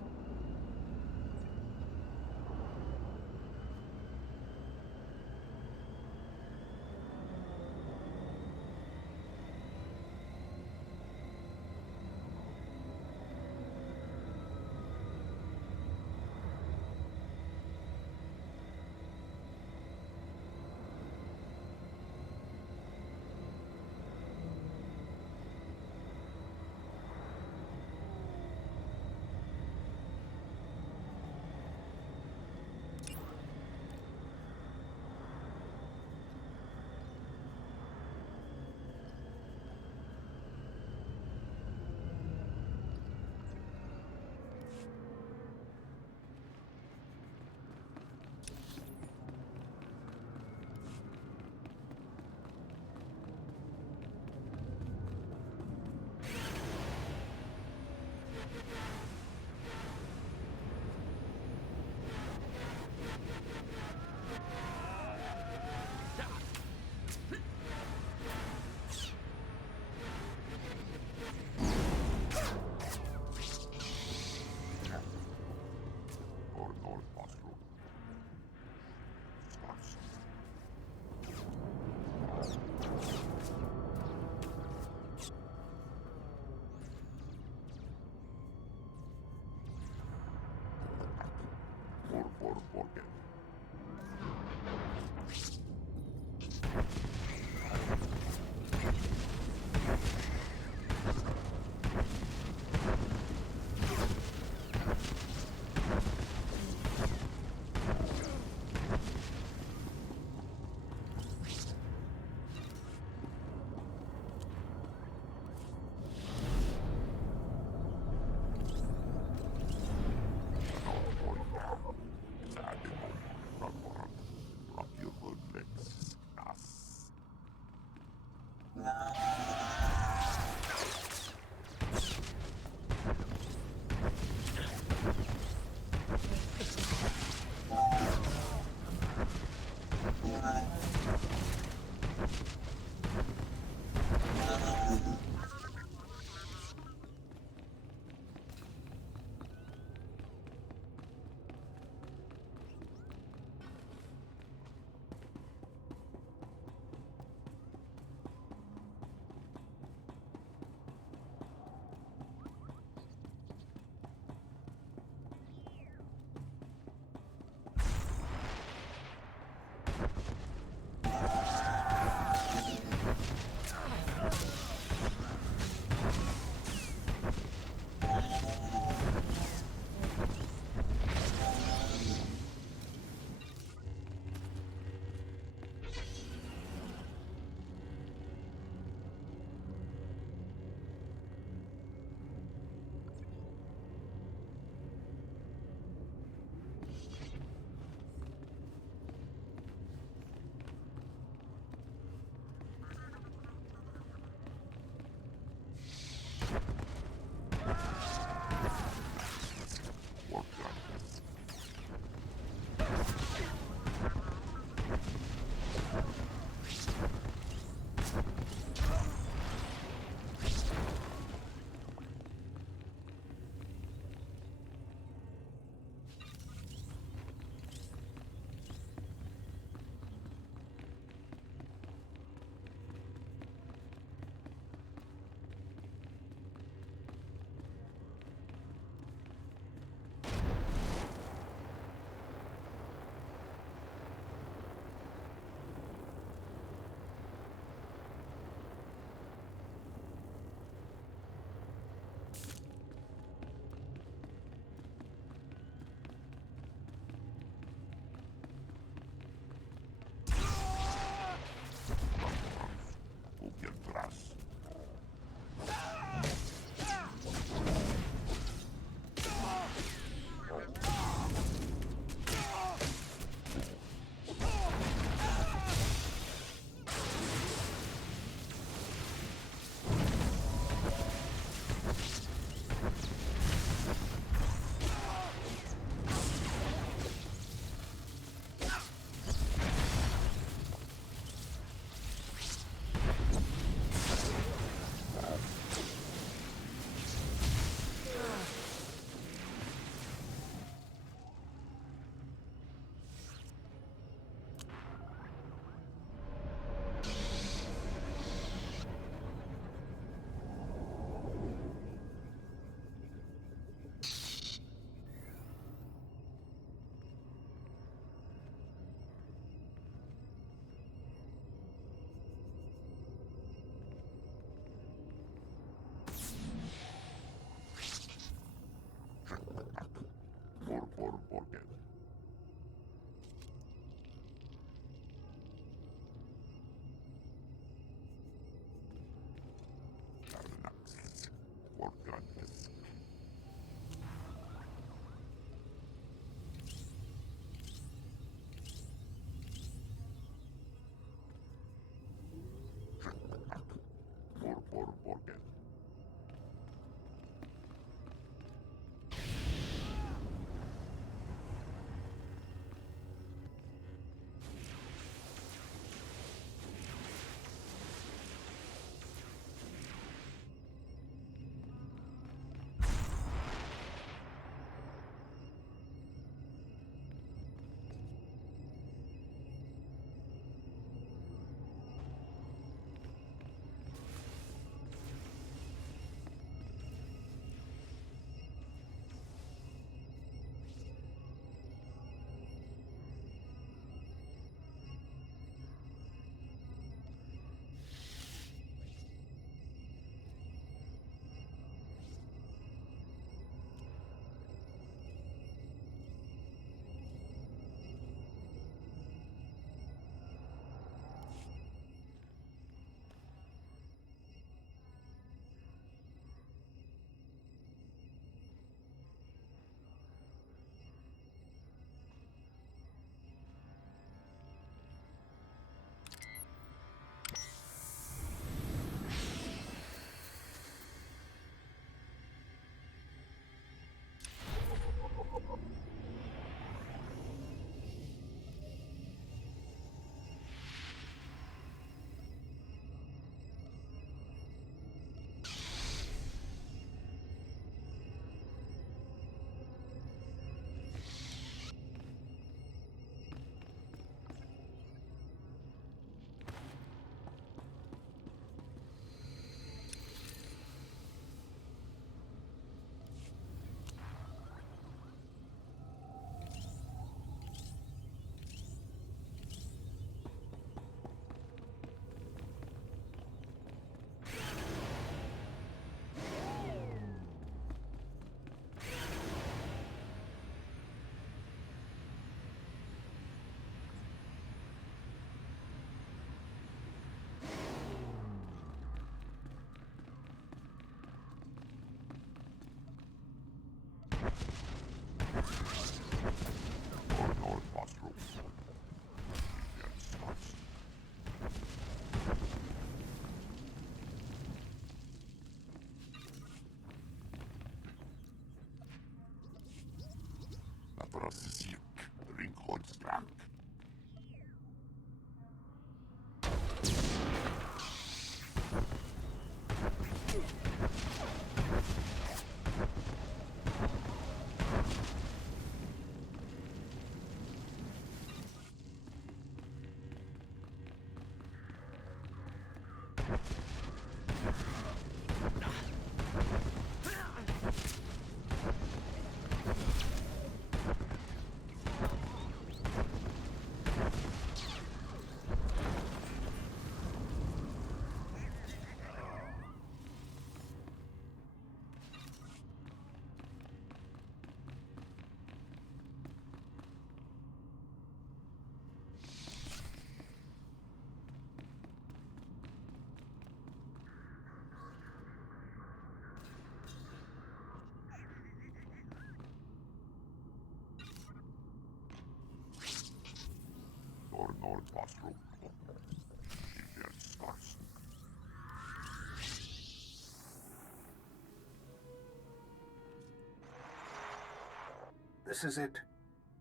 This is it.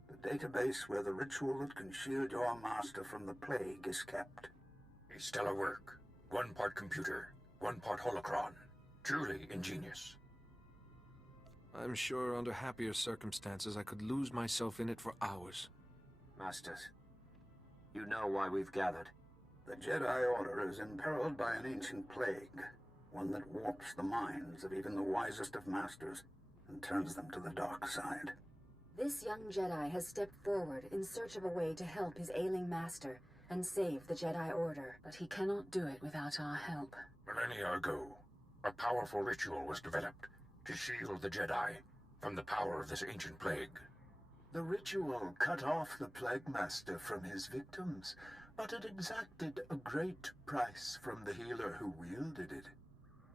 The database where the ritual that can shield your master from the plague is kept. A stellar work. 1 part computer, 1 part holocron. Truly ingenious. I'm sure under happier circumstances I could lose myself in it for hours. Masters, you know why we've gathered. The Jedi Order is imperiled by an ancient plague, one that warps the minds of even the wisest of masters and turns them to the dark side. This young Jedi has stepped forward in search of a way to help his ailing master and save the Jedi Order. But he cannot do it without our help. Millennia ago, a powerful ritual was developed to shield the Jedi from the power of this ancient plague. The ritual cut off the Plague Master from his victims, but it exacted a great price from the healer who wielded it.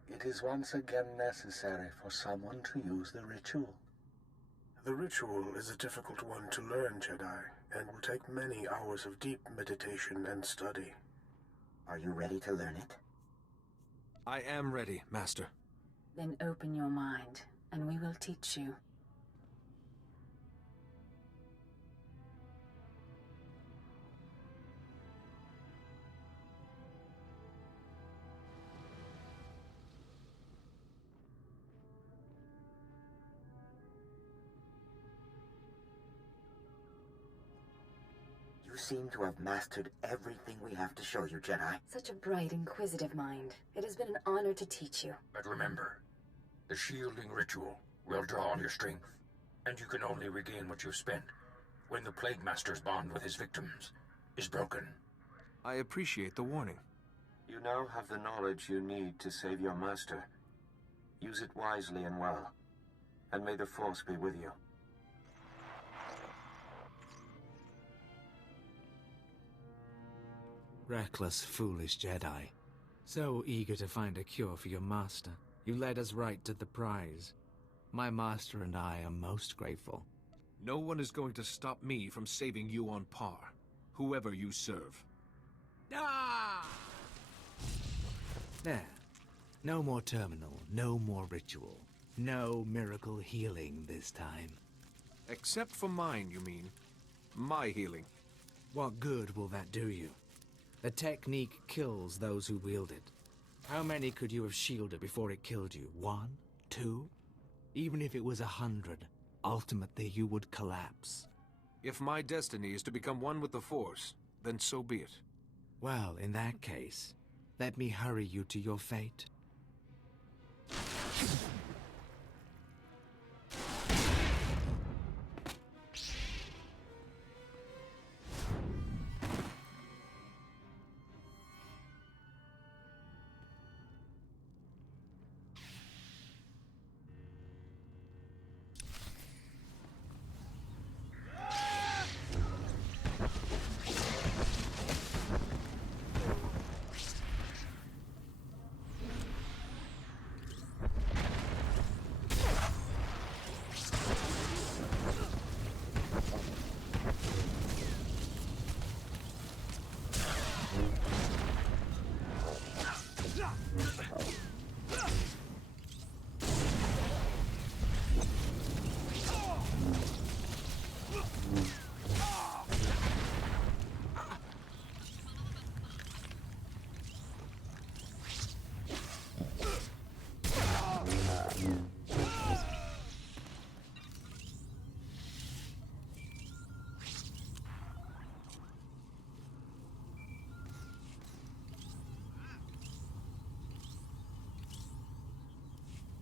It is once again necessary for someone to use the ritual. The ritual is a difficult one to learn, Jedi, and will take many hours of deep meditation and study. Are you ready to learn it? I am ready, Master. Then open your mind, and we will teach you. You seem to have mastered everything we have to show you, Jedi. Such a bright, inquisitive mind. It has been an honor to teach you. But remember, the shielding ritual will draw on your strength, and you can only regain what you've spent when the Plague Master's bond with his victims is broken. I appreciate the warning. You now have the knowledge you need to save your master. Use it wisely and well, and may the Force be with you. Reckless, foolish Jedi. So eager to find a cure for your master, you led us right to the prize. My master and I are most grateful. No one is going to stop me from saving you on par, whoever you serve. Ah! There. No more terminal, no more ritual. No miracle healing this time. Except for mine, you mean? My healing. What good will that do you? The technique kills those who wield it. How many could you have shielded before it killed you? 1? 2? Even if it was 100, ultimately you would collapse. If my destiny is to become one with the Force, then so be it. Well, in that case, let me hurry you to your fate.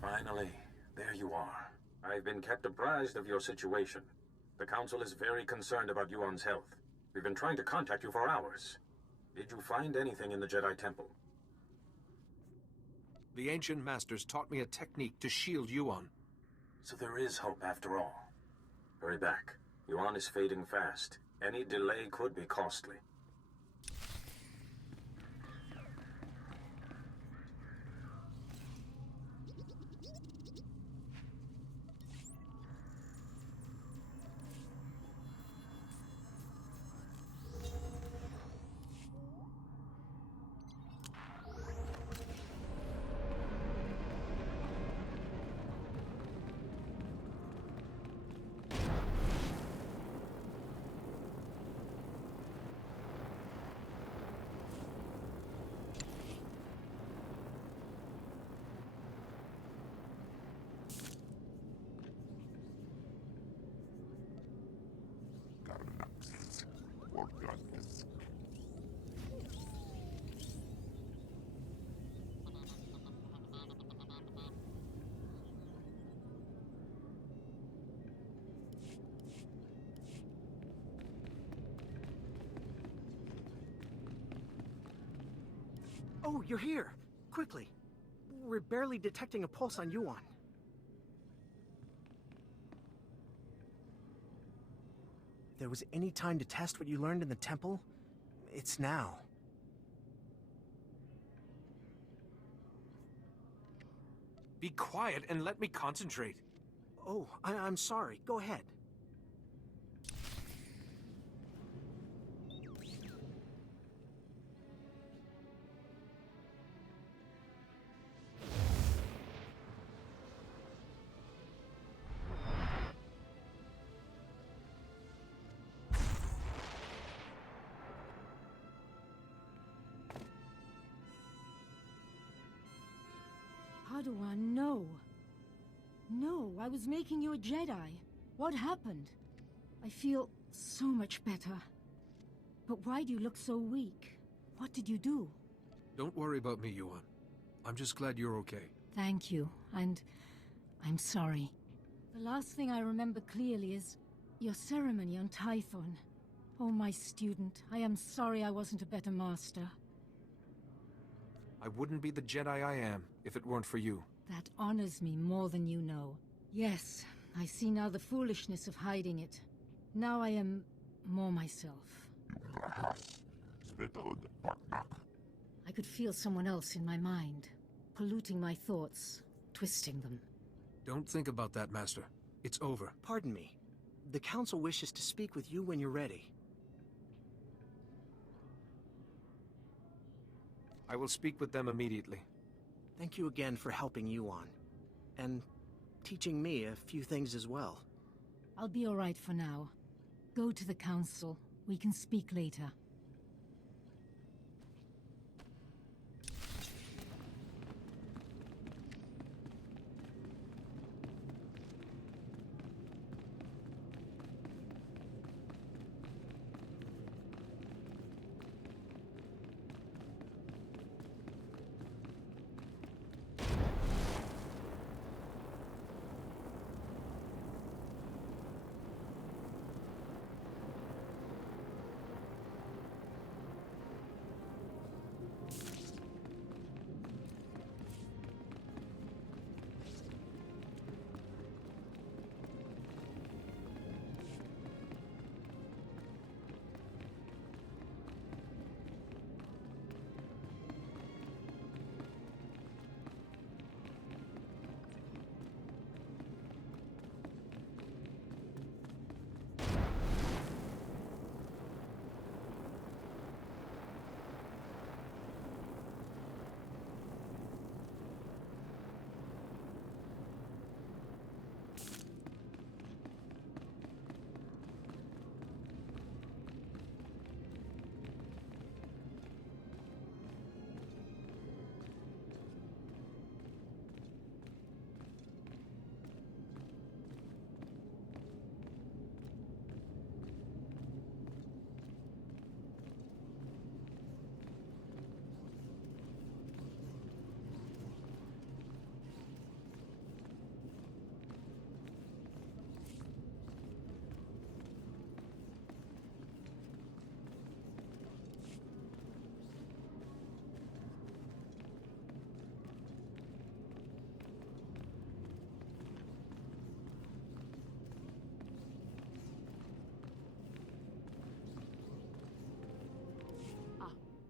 Finally, there you are. I've been kept apprised of your situation. The Council is very concerned about Yuan's health. We've been trying to contact you for hours. Did you find anything in the Jedi Temple? The ancient masters taught me a technique to shield Yuan. So there is hope after all. Hurry back. Yuan is fading fast. Any delay could be costly. Oh, you're here! Quickly! We're barely detecting a pulse on Yuan. If there was any time to test what you learned in the temple, it's now. Be quiet and let me concentrate. Oh, I'm sorry. Go ahead. Padawan, no. No, I was making you a Jedi. What happened? I feel so much better. But why do you look so weak? What did you do? Don't worry about me, Yuan. I'm just glad you're okay. Thank you, and I'm sorry. The last thing I remember clearly is your ceremony on Tython. Oh, my student, I am sorry I wasn't a better master. I wouldn't be the Jedi I am if it weren't for you. That honors me more than you know. Yes, I see now the foolishness of hiding it. Now I am more myself. I could feel someone else in my mind, polluting my thoughts, twisting them. Don't think about that, Master. It's over. Pardon me. The Council wishes to speak with you when you're ready. I will speak with them immediately. Thank you again for helping Yuan. And teaching me a few things as well. I'll be all right for now. Go to the Council. We can speak later.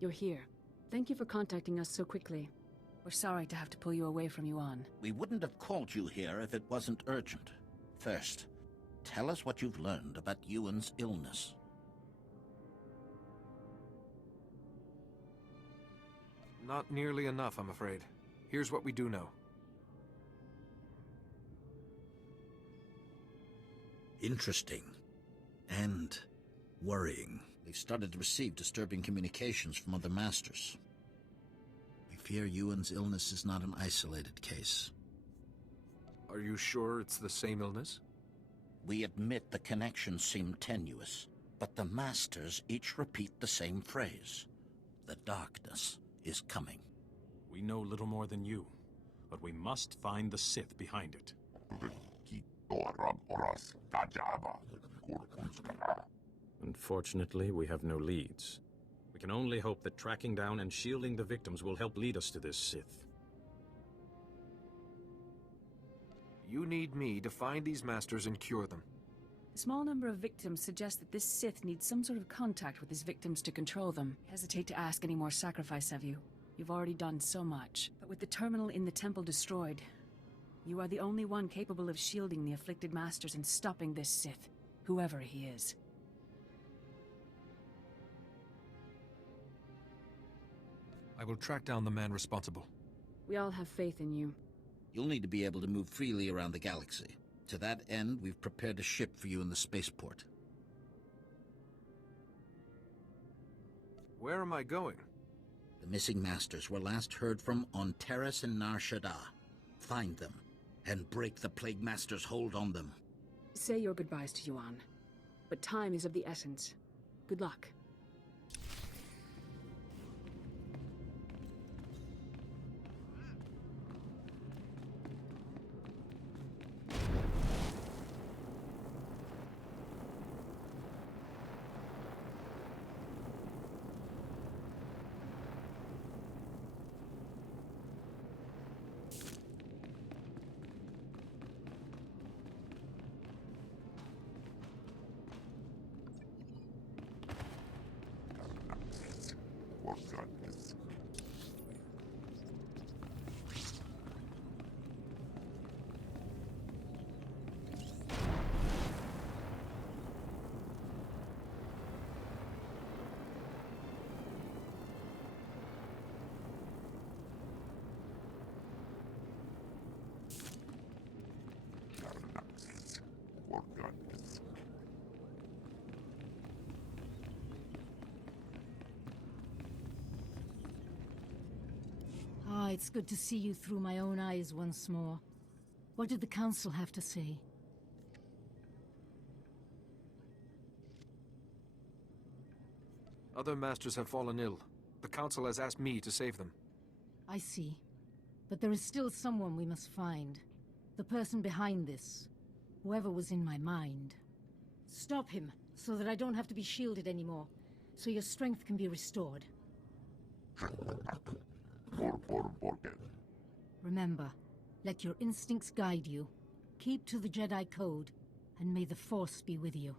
You're here. Thank you for contacting us so quickly. We're sorry to have to pull you away from Yuan. We wouldn't have called you here if it wasn't urgent. First, tell us what you've learned about Yuan's illness. Not nearly enough, I'm afraid. Here's what we do know. Interesting. And worrying. We've started to receive disturbing communications from other masters. We fear Yuan's illness is not an isolated case. Are you sure it's the same illness? We admit the connections seem tenuous, But the Masters each repeat the same phrase. The darkness is coming. We know little more than you, but we must find the Sith behind it. Unfortunately, we have no leads. We can only hope that tracking down and shielding the victims will help lead us to this Sith. You need me to find these Masters and cure them. A small number of victims suggest that this Sith needs some sort of contact with his victims to control them. Hesitate to ask any more sacrifice of you. You've already done so much. But with the terminal in the temple destroyed, you are the only one capable of shielding the afflicted Masters and stopping this Sith, whoever he is. I will track down the man responsible. We all have faith in you. You'll need to be able to move freely around the galaxy. To that end, we've prepared a ship for you in the spaceport. Where am I going? The missing Masters were last heard from on Terrace and Nar Shaddaa. Find them, and break the Plague Master's hold on them. Say your goodbyes to Yuan. But time is of the essence. Good luck. Ah, it's good to see you through my own eyes once more. What did the Council have to say? Other Masters have fallen ill. The Council has asked me to save them. I see. But there is still someone we must find. The person behind this. Whoever was in my mind. Stop him, so that I don't have to be shielded anymore. So your strength can be restored. Remember, let your instincts guide you. Keep to the Jedi Code, and may the Force be with you.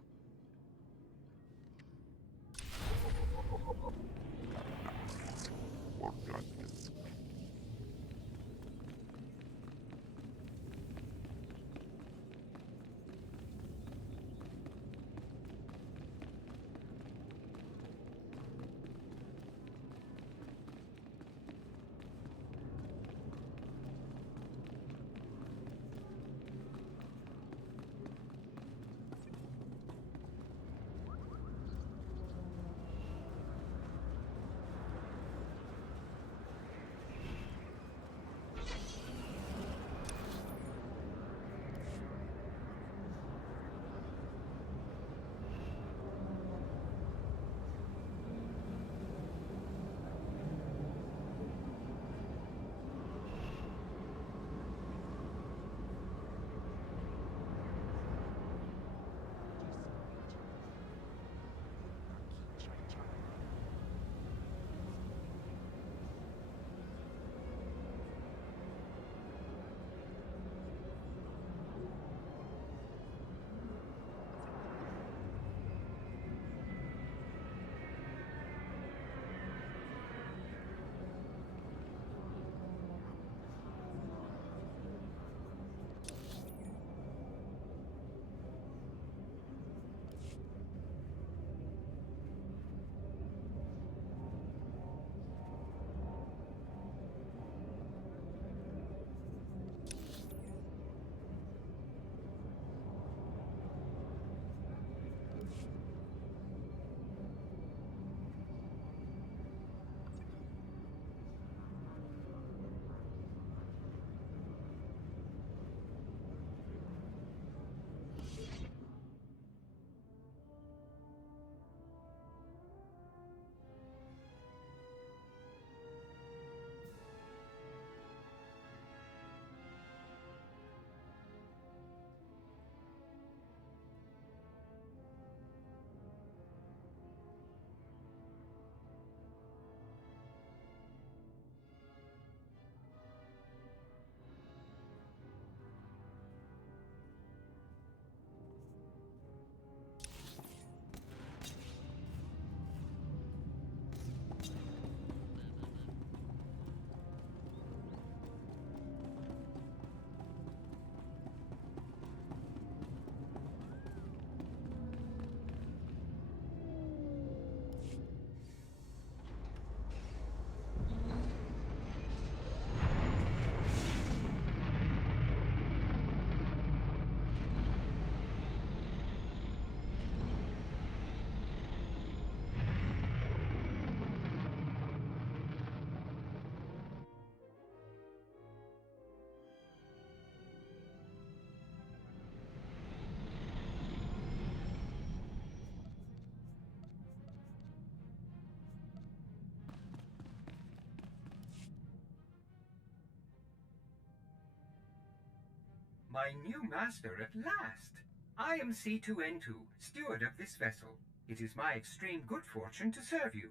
My new master at last. I am C2N2, steward of this vessel. It is my extreme good fortune to serve you.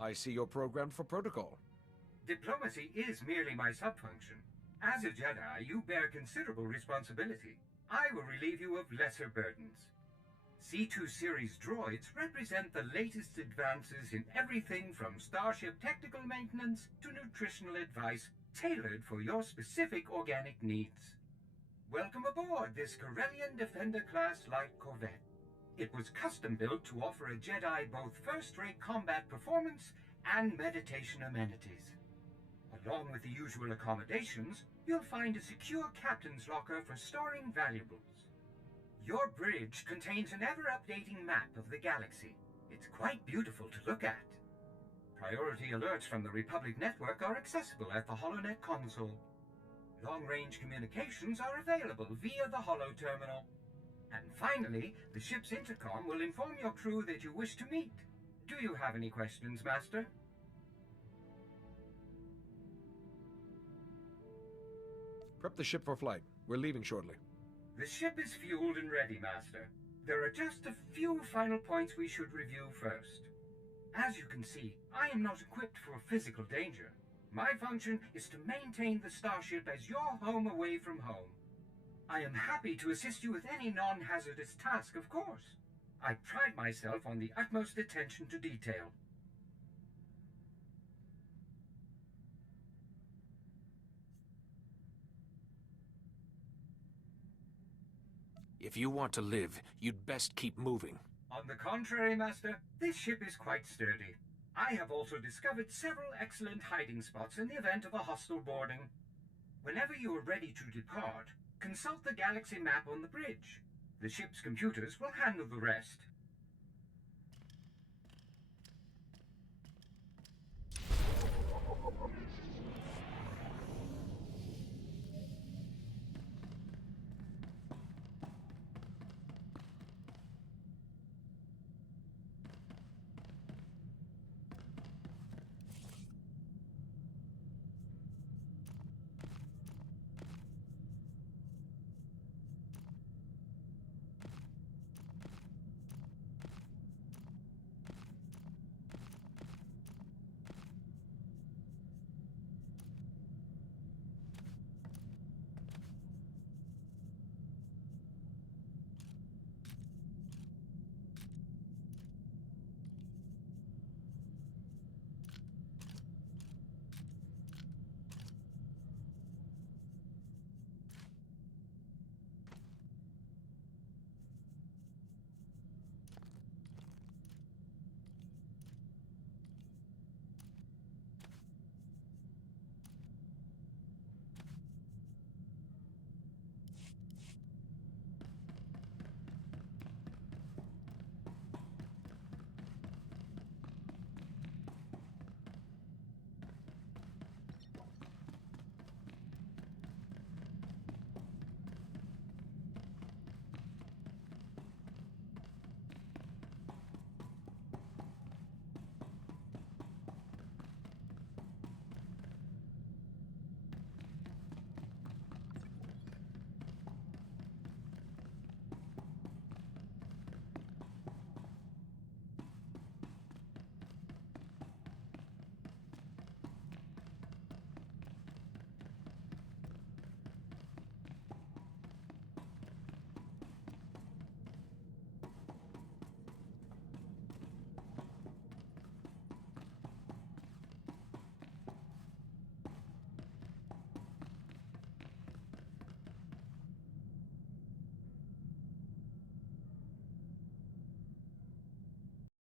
I see you're programmed for protocol. Diplomacy is merely my subfunction. As a Jedi, you bear considerable responsibility. I will relieve you of lesser burdens. C2 series droids represent the latest advances in everything from starship technical maintenance to nutritional advice tailored for your specific organic needs. Welcome aboard this Corellian Defender-class light corvette. It was custom-built to offer a Jedi both first-rate combat performance and meditation amenities. Along with the usual accommodations, you'll find a secure captain's locker for storing valuables. Your bridge contains an ever-updating map of the galaxy. It's quite beautiful to look at. Priority alerts from the Republic network are accessible at the HoloNet console. Long-range communications are available via the Holo terminal. And finally, the ship's intercom will inform your crew that you wish to meet. Do you have any questions, Master? Prep the ship for flight. We're leaving shortly. The ship is fueled and ready, Master. There are just a few final points we should review first. As you can see, I am not equipped for physical danger. My function is to maintain the starship as your home away from home. I am happy to assist you with any non-hazardous task, of course. I pride myself on the utmost attention to detail. If you want to live, you'd best keep moving. On the contrary, Master, this ship is quite sturdy. I have also discovered several excellent hiding spots in the event of a hostile boarding. Whenever you are ready to depart, consult the galaxy map on the bridge. The ship's computers will handle the rest.